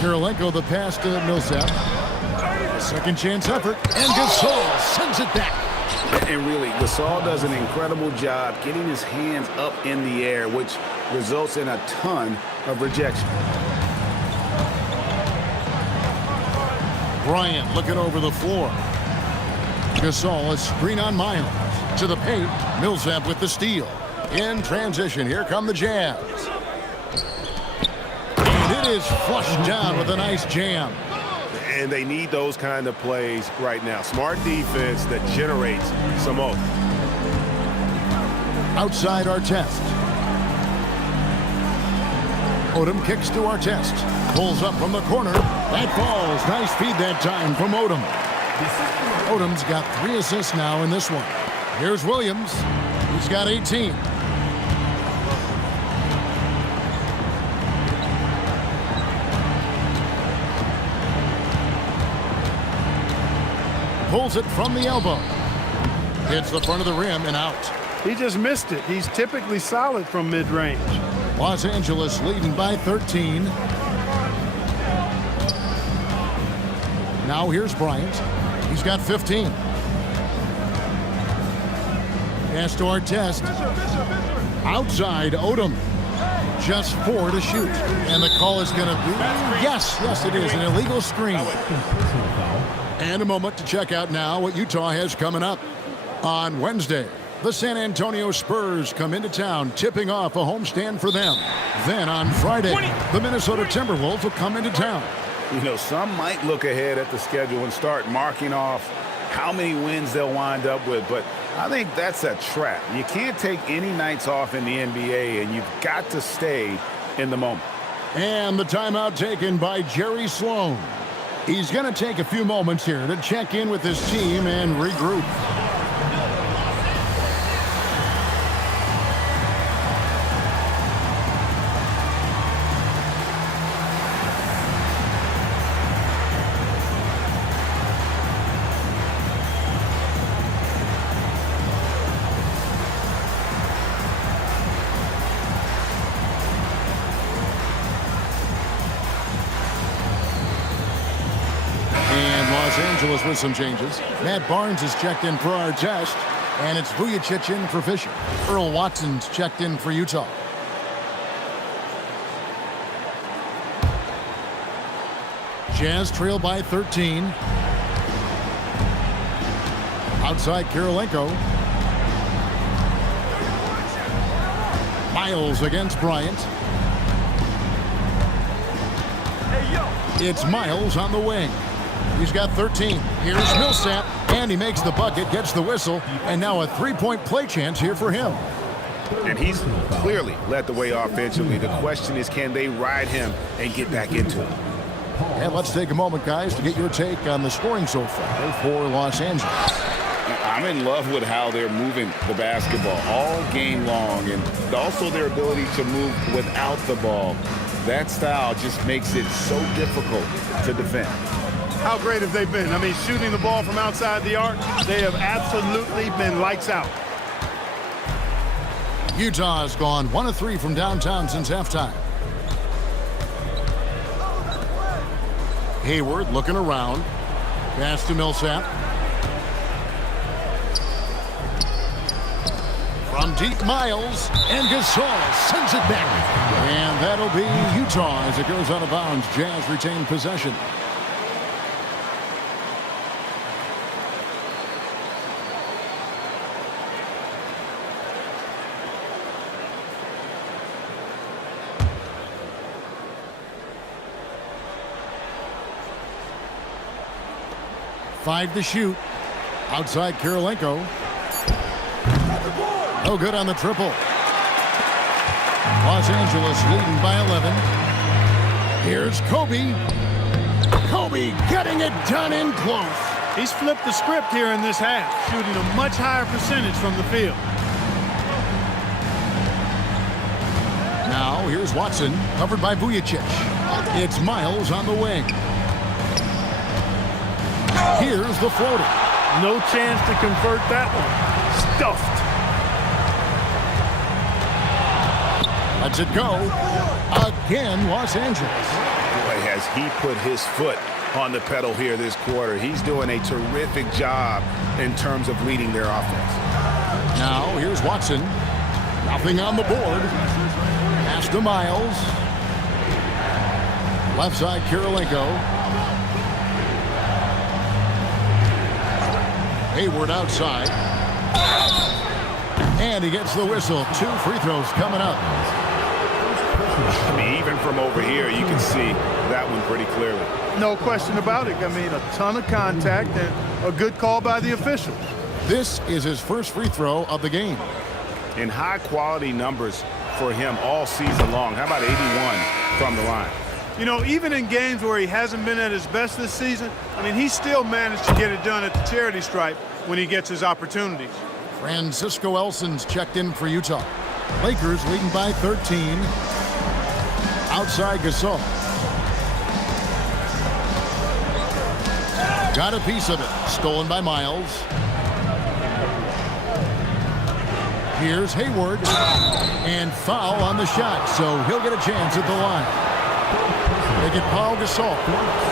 Kirilenko the pass to Millsap. Second chance effort. And Gasol sends it back. And really, Gasol does an incredible job getting his hands up in the air, which results in a ton of rejection. Bryant looking over the floor. Gasol, a screen on Miles. To the paint. Millsap with the steal. In transition, here come the Jazz. And it is flushed down with a nice jam. And they need those kind of plays right now. Smart defense that generates some more. Outside Artest. Odom kicks to Artest. Pulls up from the corner. That falls. Nice feed that time from Odom. Odom's got 3 assists now in this one. Here's Williams. He's got 18. Pulls it from the elbow. Hits the front of the rim and out. He just missed it. He's typically solid from mid-range. Los Angeles leading by 13. Now here's Bryant. He's got 15. Pass to Artest. Outside Odom. Just 4 to shoot. And the call is going to be, yes, it is, an illegal screen. And a moment to check out now what Utah has coming up. On Wednesday, the San Antonio Spurs come into town, tipping off a homestand for them. Then on Friday, the Minnesota Timberwolves will come into town. You know, some might look ahead at the schedule and start marking off how many wins they'll wind up with, but I think that's a trap. You can't take any nights off in the NBA, and you've got to stay in the moment. And the timeout taken by Jerry Sloan. He's going to take a few moments here to check in with his team and regroup. Angeles with some changes. Matt Barnes is checked in for our test, and it's Vujacic in for Fisher. Earl Watson's checked in for Utah. Jazz trail by 13. Outside Kirilenko. Miles against Bryant. It's Miles on the wing. He's got 13. Here's Millsap, and he makes the bucket, gets the whistle, and now a three-point play chance here for him. And he's clearly led the way offensively. The question is, can they ride him and get back into it? And let's take a moment, guys, to get your take on the scoring so far for Los Angeles. I'm in love with how they're moving the basketball all game long, and also their ability to move without the ball. That style just makes it so difficult to defend. How great have they been? I mean, shooting the ball from outside the arc, they have absolutely been lights out. Utah has gone 1 of 3 from downtown since halftime. Hayward looking around. Pass to Millsap. From deep, Miles, and Gasol sends it back. And that'll be Utah as it goes out of bounds. Jazz retain possession. Five to shoot. Outside Kirilenko. No good on the triple. Los Angeles leading by 11. Here's Kobe. Kobe getting it done in close. He's flipped the script here in this half, shooting a much higher percentage from the field. Now here's Watson, covered by Vujacic. It's Miles on the wing. Here's the floater. No chance to convert that one. Stuffed. Lets it go. Again, Los Angeles. Boy, has he put his foot on the pedal here this quarter. He's doing a terrific job in terms of leading their offense. Now here's Watson. Nothing on the board. Pass to Miles. Left side, Kirilenko. Hayward outside. And he gets the whistle. 2 free throws coming up. I mean, even from over here, you can see that one pretty clearly. No question about it. I mean, a ton of contact and a good call by the officials. This is his first free throw of the game. And high-quality numbers for him all season long. How about 81 from the line? You know, even in games where he hasn't been at his best this season, I mean, he still managed to get it done at the charity stripe when he gets his opportunities. Francisco Elson's checked in for Utah. Lakers leading by 13. Outside Gasol. Got a piece of it. Stolen by Miles. Here's Hayward. And foul on the shot, so he'll get a chance at the line. They get Paul Gasol.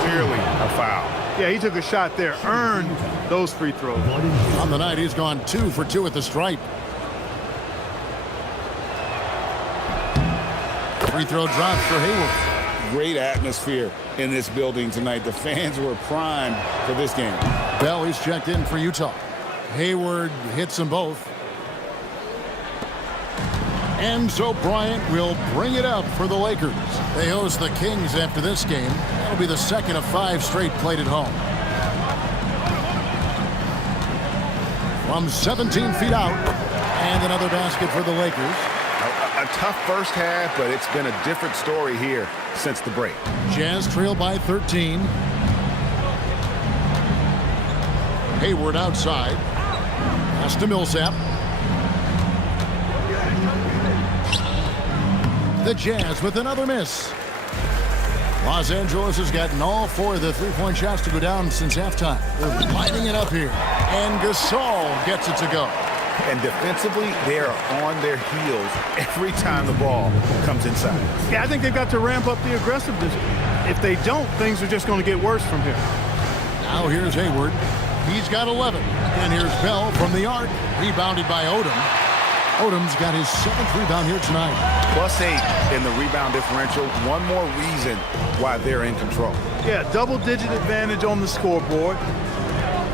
Clearly a foul. Yeah, he took a shot there. Earned those free throws. On the night, he's gone 2 for 2 at the stripe. Free throw drops for Hayward. great atmosphere in this building tonight. The fans were primed for this game. Bell is checked in for Utah. Hayward hits them both. And so Bryant will bring it up for the Lakers. They host the Kings after this game. That'll be the second of 5 straight played at home. From 17 feet out, and another basket for the Lakers. A tough first half, but it's been a different story here since the break. Jazz trail by 13. Hayward outside. Pass to Millsap. The Jazz with another miss. Los Angeles has gotten all 4 of the three-point shots to go down since halftime. They're lighting it up here. And Gasol gets it to go. And defensively, they are on their heels every time the ball comes inside. Yeah, I think they've got to ramp up the aggressiveness. If they don't, things are just going to get worse from here. Now here's Hayward. He's got 11. And here's Bell from the arc. Rebounded by Odom. Odom's got his 7th rebound here tonight. +8 in the rebound differential. One more reason why they're in control. Yeah, double-digit advantage on the scoreboard.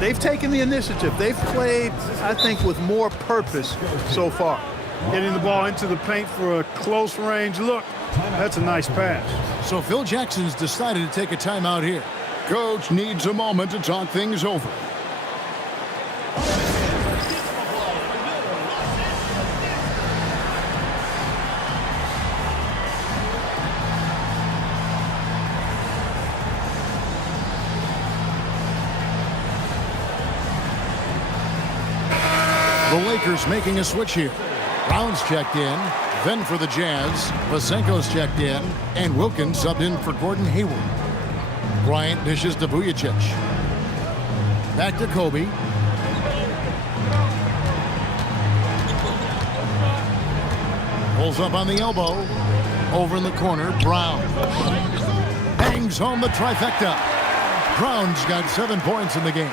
They've taken the initiative. They've played, I think, with more purpose so far. Getting the ball into the paint for a close-range look. That's a nice pass. So Phil Jackson's decided to take a timeout here. Coach needs a moment to talk things over. The Lakers making a switch here. Brown's checked in. Then for the Jazz, Vasenko's checked in. And Wilkins subbed in for Gordon Hayward. Bryant dishes to Vujacic. Back to Kobe. Pulls up on the elbow. Over in the corner, Brown. Bangs home the trifecta. Brown's got 7 points in the game.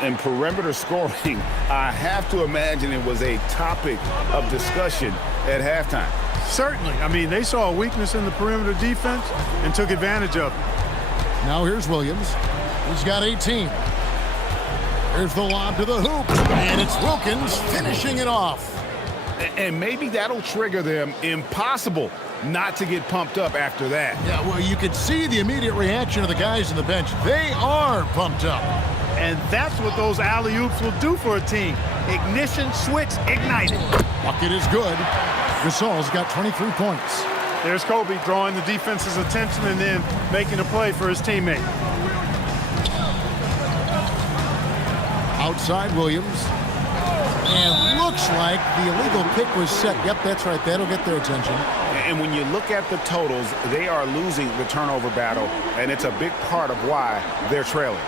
And perimeter scoring, I have to imagine it was a topic of discussion at halftime. Certainly. I mean, they saw a weakness in the perimeter defense and took advantage of it. Now here's Williams. He's got 18. Here's the lob to the hoop. And it's Wilkins finishing it off. And maybe that'll trigger them. Impossible not to get pumped up after that. Yeah, well, you could see the immediate reaction of the guys on the bench. They are pumped up. And that's what those alley-oops will do for a team. Ignition, switch, ignited. Bucket is good. Gasol's got 23 points. There's Kobe drawing the defense's attention and then making a play for his teammate. Outside Williams. And looks like the illegal kick was set. Yep, that's right. That'll get their attention. And when you look at the totals, they are losing the turnover battle, and it's a big part of why they're trailing.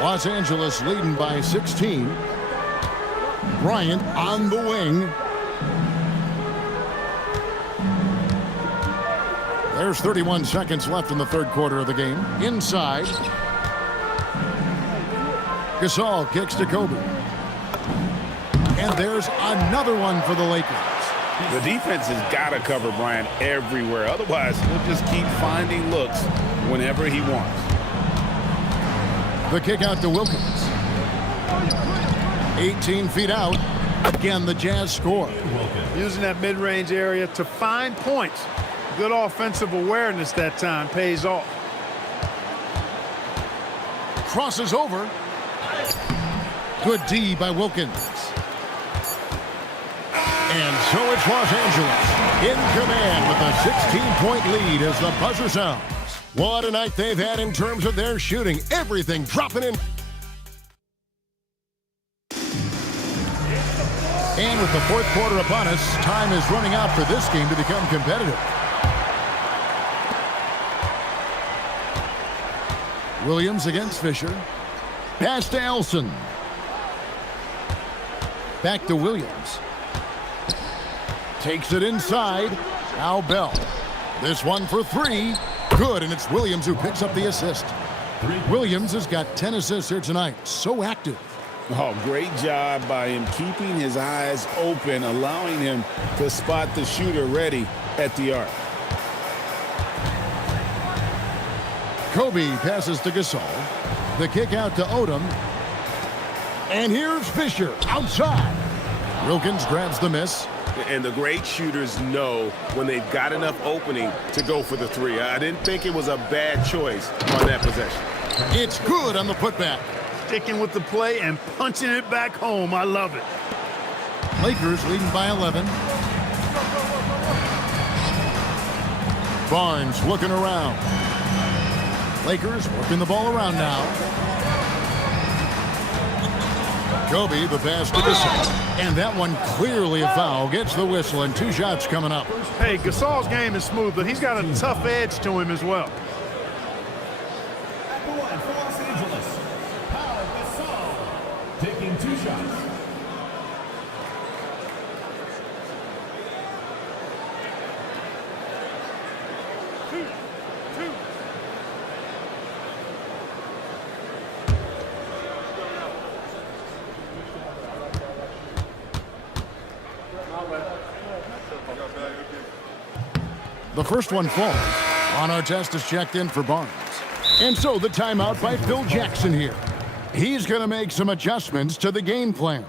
Los Angeles leading by 16. Bryant on the wing. There's 31 seconds left in the third quarter of the game. Inside. Gasol kicks to Kobe. And there's another one for the Lakers. The defense has got to cover Bryant everywhere. Otherwise, he'll just keep finding looks whenever he wants. The kick out to Wilkins. 18 feet out. Again, the Jazz score. Using that mid-range area to find points. Good offensive awareness that time pays off. Crosses over. Good D by Wilkins. And so it's Los Angeles in command with a 16-point lead as the buzzer sounds. What a night they've had in terms of their shooting. Everything dropping in. And with the fourth quarter upon us, time is running out for this game to become competitive. Williams against Fisher. Pass to Elson. Back to Williams. Takes it inside. Now Bell. This one for 3. Good, and it's Williams who picks up the assist. Williams has got 10 assists here tonight. So active. Oh, great job by him keeping his eyes open, allowing him to spot the shooter ready at the arc. Kobe passes to Gasol. The kick out to Odom. And here's Fisher outside. Wilkins grabs the miss. And the great shooters know when they've got enough opening to go for the three. I didn't think it was a bad choice on that possession. It's good on the putback. Sticking with the play and punching it back home. I love it. Lakers leading by 11. Barnes looking around. Lakers working the ball around now. Kobe, the pass to Gasol. And that one clearly a foul. Gets the whistle and 2 shots coming up. Hey, Gasol's game is smooth, but he's got a tough edge to him as well. At the line for Los Angeles, Pau Gasol taking 2 shots. The first one falls. Ron Artest is checked in for Barnes. And so the timeout by Phil Jackson here. He's going to make some adjustments to the game plan.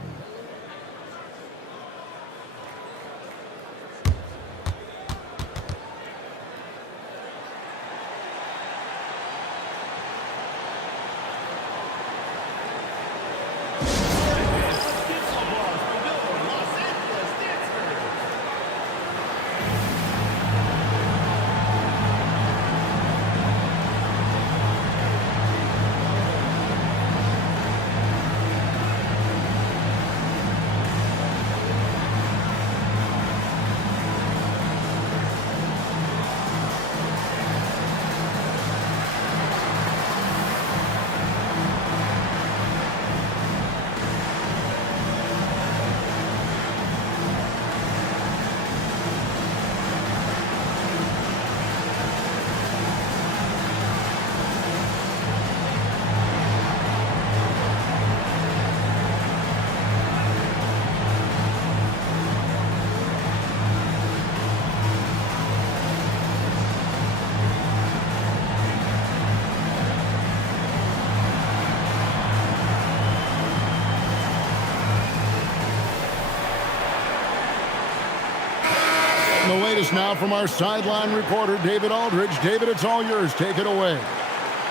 The latest now from our sideline reporter, David Aldridge. David, it's all yours. Take it away.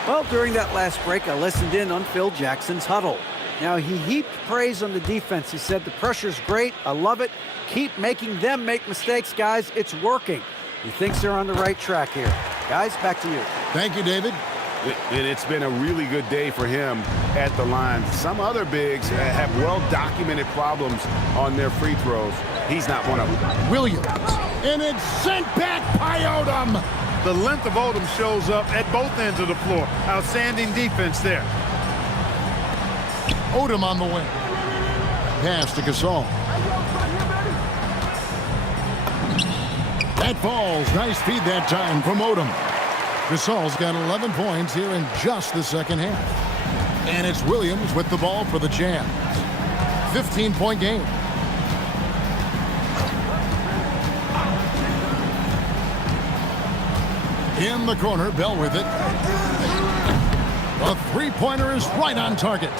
Well, during that last break, I listened in on Phil Jackson's huddle. Now, he heaped praise on the defense. He said, the pressure's great. I love it. Keep making them make mistakes, guys. It's working. He thinks they're on the right track here. Guys, back to you. Thank you, David. And it's been a really good day for him at the line. Some other bigs have well-documented problems on their free throws. He's not one of them. Williams. And it's sent back by Odom. The length of Odom shows up at both ends of the floor. Outstanding defense there. Odom on the wing. Pass to Gasol. That falls. Nice feed that time from Odom. Gasol's got 11 points here in just the second half. And it's Williams with the ball for the Jazz. 15-point game. In the corner, Bell with it. The three-pointer is right on target.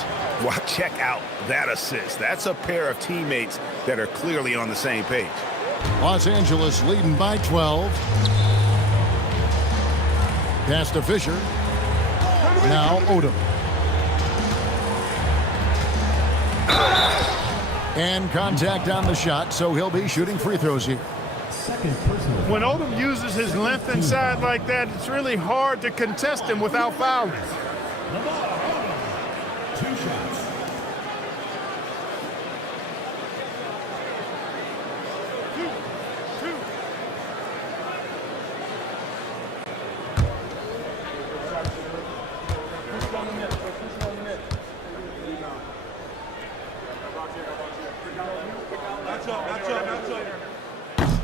Wow, check out that assist. That's a pair of teammates that are clearly on the same page. Los Angeles leading by 12. Pass to Fisher. Now Odom. And contact on the shot, so he'll be shooting free throws here. When Odom uses his length inside like that, it's really hard to contest him without fouling. Lamar Odom, 2 shots.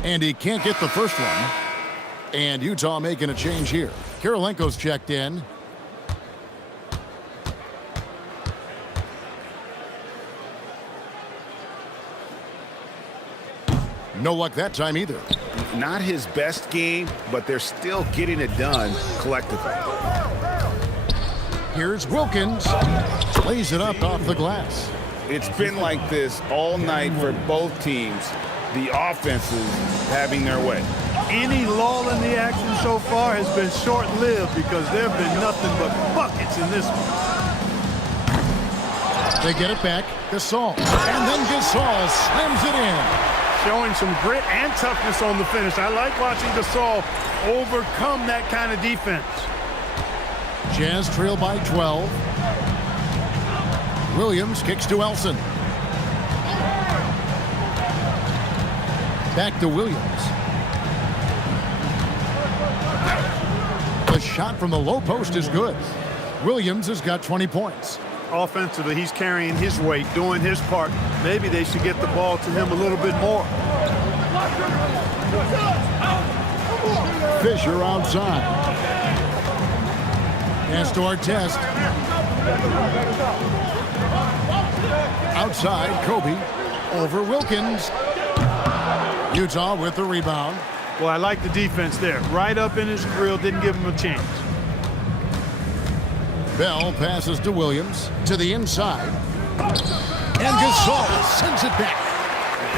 And he can't get the first one. And Utah making a change here. Kirilenko's checked in. No luck that time either. Not his best game, but they're still getting it done collectively. Here's Wilkins. Lays it up off the glass. It's been like this all night for both teams. The offenses having their way. Any lull in the action so far has been short-lived because there have been nothing but buckets in this one. They get it back. Gasol. And then Gasol slams it in. Showing some grit and toughness on the finish. I like watching Gasol overcome that kind of defense. Jazz trail by 12. Williams kicks to Elson. Back to Williams. The shot from the low post is good. Williams has got 20 points. Offensively, he's carrying his weight, doing his part. Maybe they should get the ball to him a little bit more. Fisher outside. Pass to Artest. Outside, Kobe. Over Wilkins. Utah with the rebound. Well, I like the defense there. Right up in his grill, didn't give him a chance. Bell passes to Williams. To the inside. And Gasol sends it back.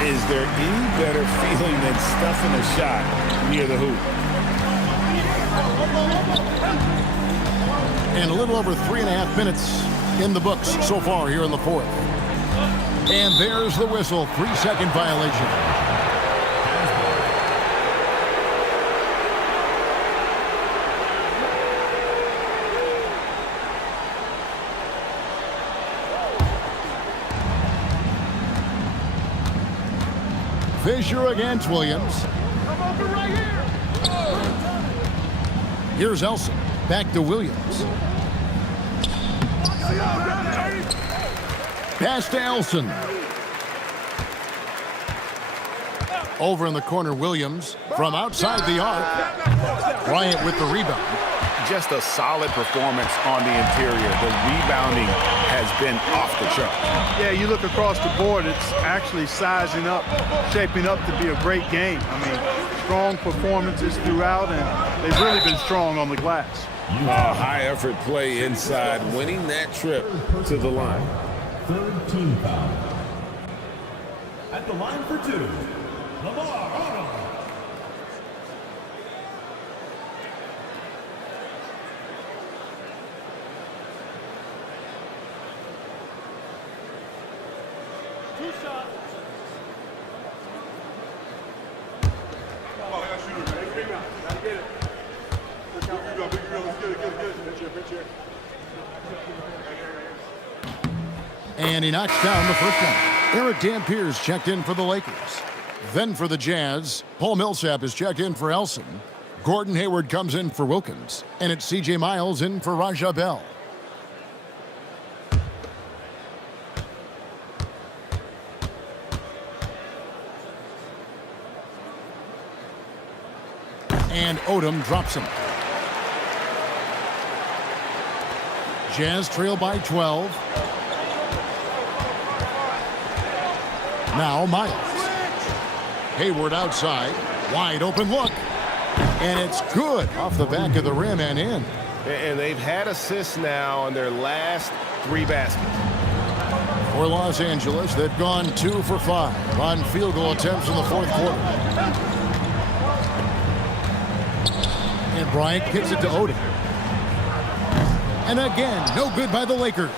Is there any better feeling than stuffing a shot near the hoop? And a little over 3.5 minutes in the books so far here in the fourth. And there's the whistle. 3-second violation. Fisher against Williams. Here's Elson. Back to Williams. Pass to Elson. Over in the corner, Williams from outside the arc. Bryant with the rebound. Just a solid performance on the interior. The rebounding has been off the chart. Yeah, you look across the board, it's actually sizing up, shaping up to be a great game. I mean, strong performances throughout, and they've really been strong on the glass. High effort play inside, winning that trip to the line. Third team foul. At the line for two, Lamar Odom. And he knocks down the first one. Eric Dampiers checked in for the Lakers. Then for the Jazz, Paul Millsap is checked in for Elson. Gordon Hayward comes in for Wilkins. And it's C.J. Miles in for Raja Bell. And Odom drops him. Jazz trail by 12. Now Miles. Hayward outside. Wide open look. And it's good off the back of the rim and in. And they've had assists now on their last 3 baskets. For Los Angeles, they've gone 2 for 5 on field goal attempts in the fourth quarter. And Bryant kicks it to Odom. And again, no good by the Lakers.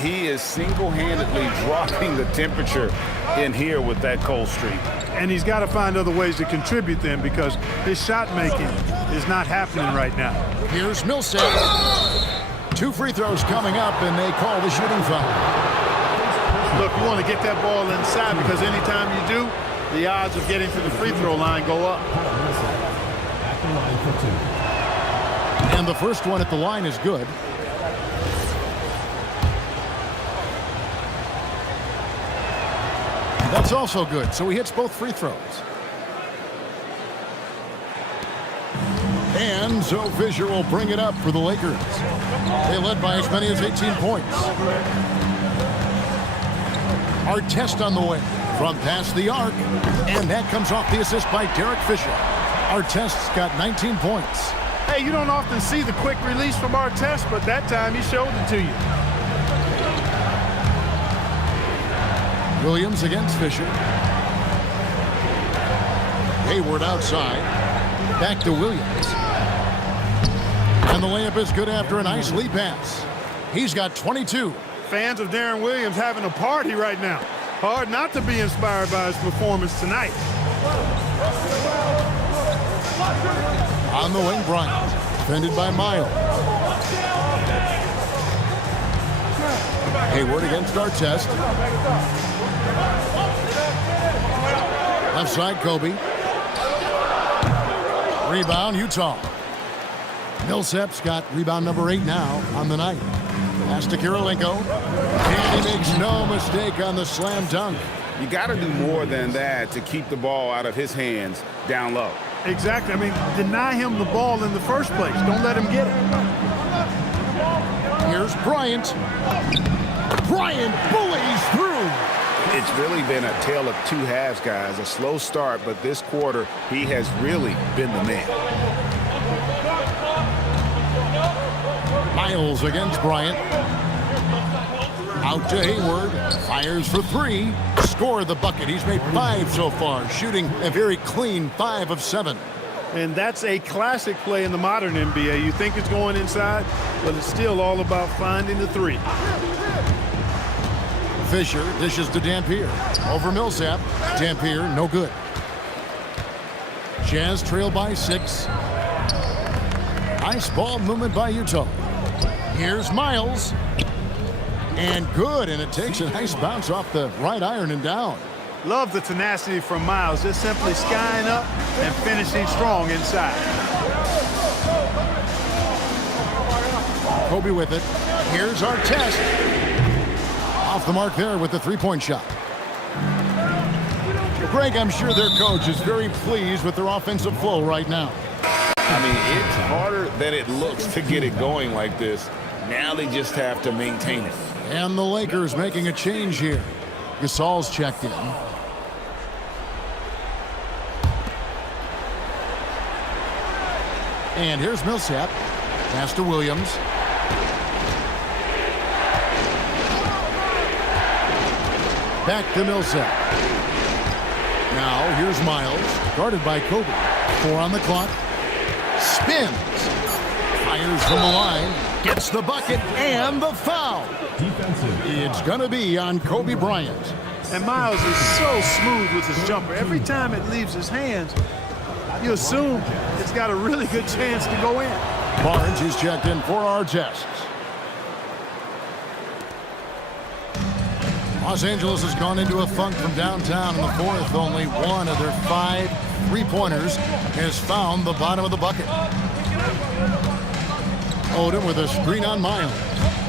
He is single-handedly dropping the temperature in here with that cold streak. And he's got to find other ways to contribute then, because his shot making is not happening right now. Here's Millsap. 2 free throws coming up, and they call the shooting foul. Look, you want to get that ball inside, because anytime you do, the odds of getting to the free throw line go up. At the line for two. And the first one at the line is good. That's also good, so he hits both free throws. And so Fisher will bring it up for the Lakers. They led by as many as 18 points. Artest on the way from past the arc. And that comes off the assist by Derek Fisher. Artest's got 19 points. Hey, you don't often see the quick release from Artest, but that time he showed it to you. Williams against Fisher. Hayward outside. Back to Williams. And the layup is good after a nice lead pass. He's got 22. Fans of Darren Williams having a party right now. Hard not to be inspired by his performance tonight. On the wing, Bryant. Defended by Miles. Hayward against Artest. Left side, Kobe. Rebound, Utah. Millsap's got rebound number 8 now on the night. Pass to Kirilenko. And he makes no mistake on the slam dunk. You got to do more than that to keep the ball out of his hands down low. Exactly. I mean, deny him the ball in the first place. Don't let him get it. Here's Bryant. Bryant bullies through. It's really been a tale of two halves, guys. A slow start, but this quarter, he has really been the man. Miles against Bryant. Out to Hayward. Fires for 3. Score the bucket. He's made 5 so far, shooting a very clean 5 of 7. And that's a classic play in the modern NBA. You think it's going inside, but it's still all about finding the 3. Fisher dishes to Dampier. Over Millsap. Dampier, no good. Jazz trail by 6. Nice ball movement by Utah. Here's Miles. And good, and it takes a nice bounce off the right iron and down. Love the tenacity from Miles, just simply skying up and finishing strong inside. Kobe with it. Here's Artest. Off the mark there with the three-point shot. Greg, I'm sure their coach is very pleased with their offensive flow right now. I mean, it's harder than it looks to get it going like this. Now they just have to maintain it. And the Lakers making a change here. Gasol's checked in. And here's Millsap. Pass to Williams. Back to Millsap. Now here's Miles. Guarded by Kobe. 4 on the clock. Spins. Fires from the line. Gets the bucket and the foul. It's going to be on Kobe Bryant. And Miles is so smooth with his jumper. Every time it leaves his hands, you assume it's got a really good chance to go in. Barnes is checked in for Artest. Los Angeles has gone into a funk from downtown in the fourth. Only one of their 5 three-pointers has found the bottom of the bucket. Odom with a screen on Miles.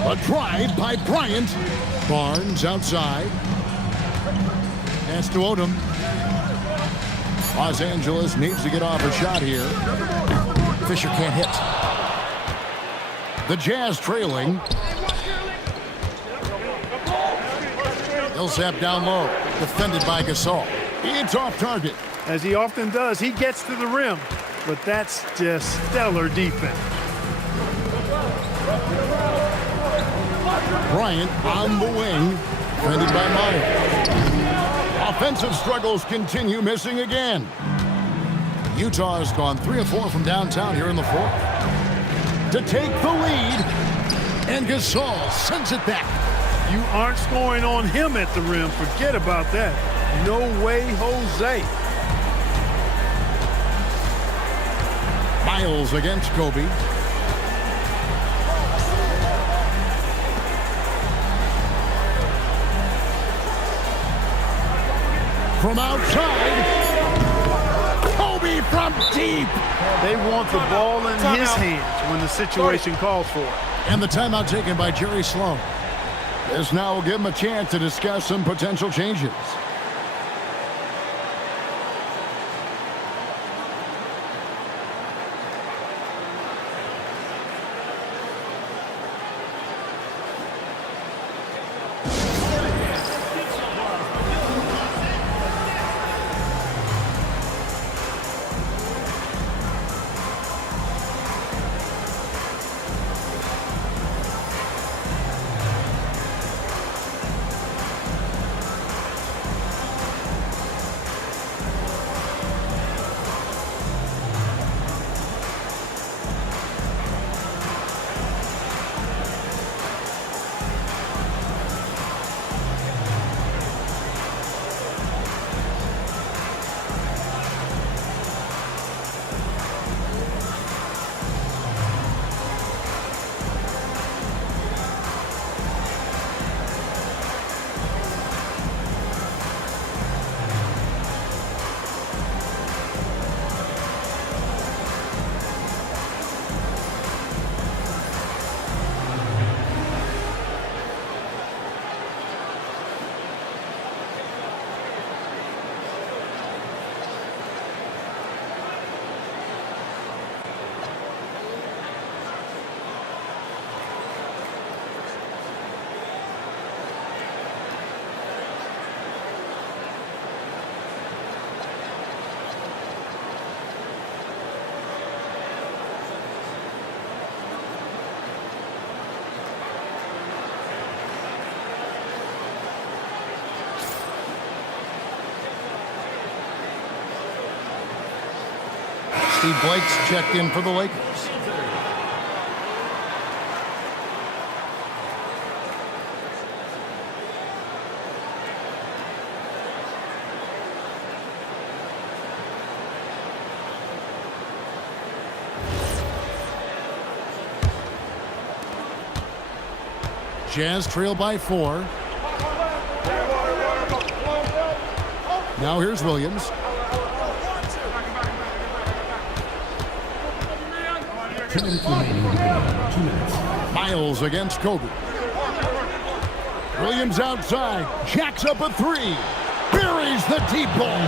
A drive by Bryant. Barnes outside. Pass to Odom. Los Angeles needs to get off a shot here. Fisher can't hit. The Jazz trailing. Millsap down low. Defended by Gasol. It's off target. As he often does, he gets to the rim, but that's just stellar defense. Bryant on the wing. Defended by Miles. Offensive struggles continue, missing again. Utah has gone 3 of 4 from downtown here in the fourth. To take the lead. And Gasol sends it back. You aren't scoring on him at the rim. Forget about that. No way, Jose. Miles against Kobe. From outside. Kobe from deep. They want the ball in his hands when the situation calls for it. And the timeout taken by Jerry Sloan. This now will give him a chance to discuss some potential changes. Steve Blake's checked in for the Lakers. Jazz trail by 4. Now here's Williams. Miles against Kobe. Williams outside. Jacks up a 3. Buries the deep ball.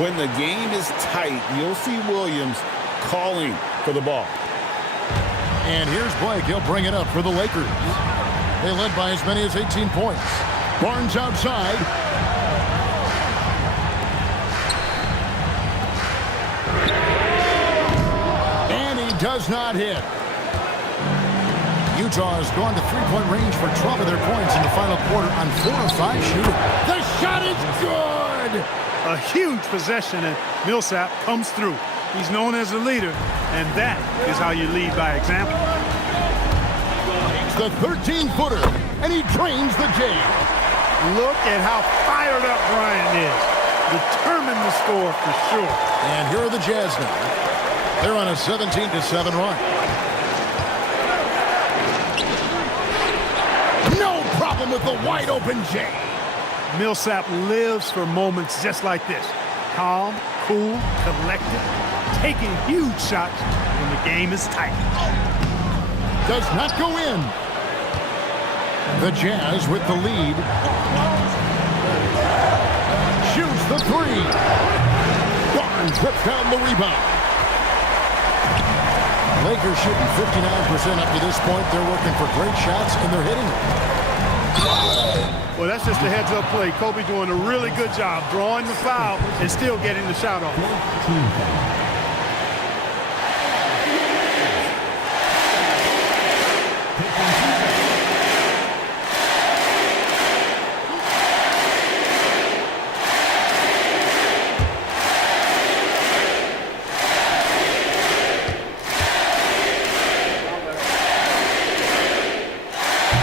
When the game is tight, you'll see Williams calling for the ball. And here's Blake. He'll bring it up for the Lakers. They led by as many as 18 points. Barnes outside. And he does not hit. Utah has gone to three-point range for 12 of their points in the final quarter on 4 of 5 shooting. The shot is good! A huge possession, and Millsap comes through. He's known as a leader, and that is how you lead by example. The 13-footer, and he drains the jam. Look at how fired up Bryant is. Determined to score for sure. And here are the Jazz now. They're on a 17-7 run. No problem with the wide-open jam. Millsap lives for moments just like this. Calm, cool, collected, taking huge shots when the game is tight. Does not go in. The Jazz with the lead. Shoots the 3. Barnes rips down the rebound. Lakers shooting 59% up to this point. They're working for great shots, and they're hitting them. Well, that's just a heads-up play. Kobe doing a really good job drawing the foul and still getting the shot off.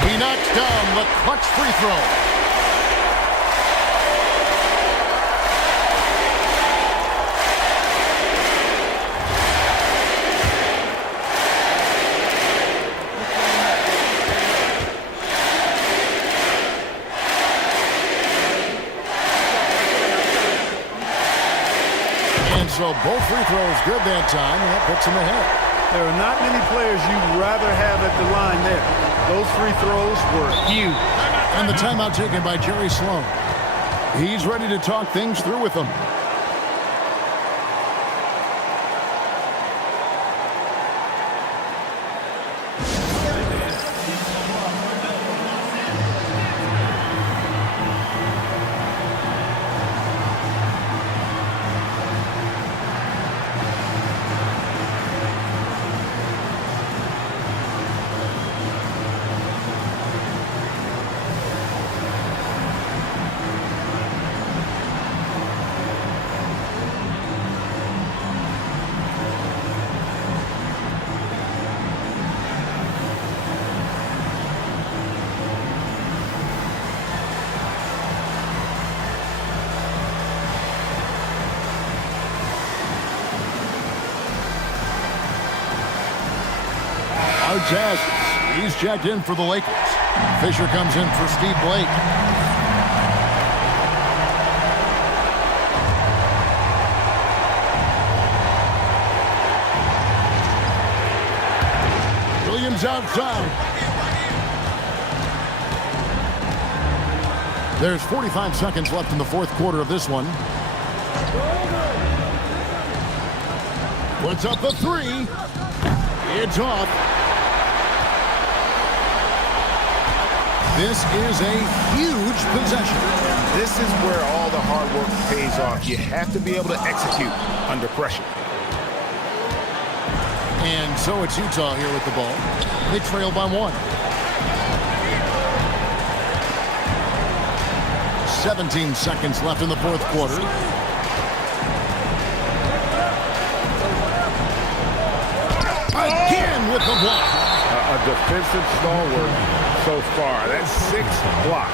He knocks down the clutch free throw. And so both free throws good that time, and that puts him ahead. There are not many players you'd rather have at the line there. Those free throws were huge. And the timeout taken by Jerry Sloan. He's ready to talk things through with them. Jazz, he's checked in for the Lakers. Fisher comes in for Steve Blake. Williams outside. There's 45 seconds left in the fourth quarter of this one. Puts up the 3. It's off. This is a huge possession. This is where all the hard work pays off. You have to be able to execute under pressure. And so it's Utah here with the ball. They trail by 1. 17 seconds left in the fourth quarter. Again with the block. A defensive stalwart so far. That's 6 blocks.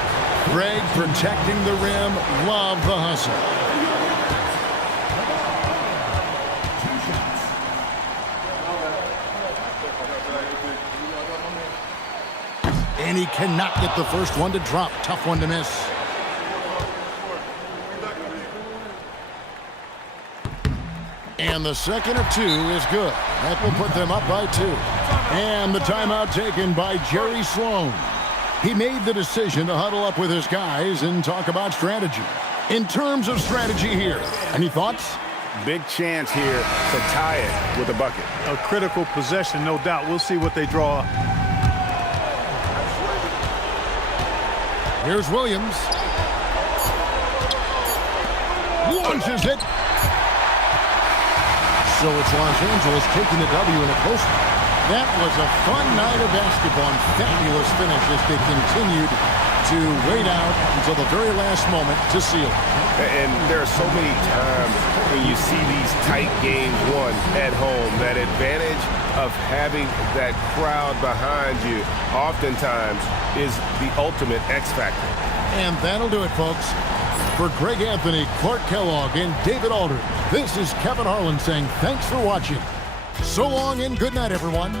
Greg protecting the rim. Love the hustle. And he cannot get the first one to drop. Tough one to miss. And the second of 2 is good. That will put them up by 2. And the timeout taken by Jerry Sloan. He made the decision to huddle up with his guys and talk about strategy. In terms of strategy here, any thoughts? Big chance here to tie it with a bucket. A critical possession, no doubt. We'll see what they draw up. Here's Williams. Launches it. So it's Los Angeles taking the W in a close one. That was a fun night of basketball and fabulous finish as they continued to wait out until the very last moment to seal it. And there are so many times when you see these tight games won at home, that advantage of having that crowd behind you oftentimes is the ultimate X factor. And that'll do it, folks. For Greg Anthony, Clark Kellogg, and David Aldridge, this is Kevin Harlan saying thanks for watching. So long and good night, everyone.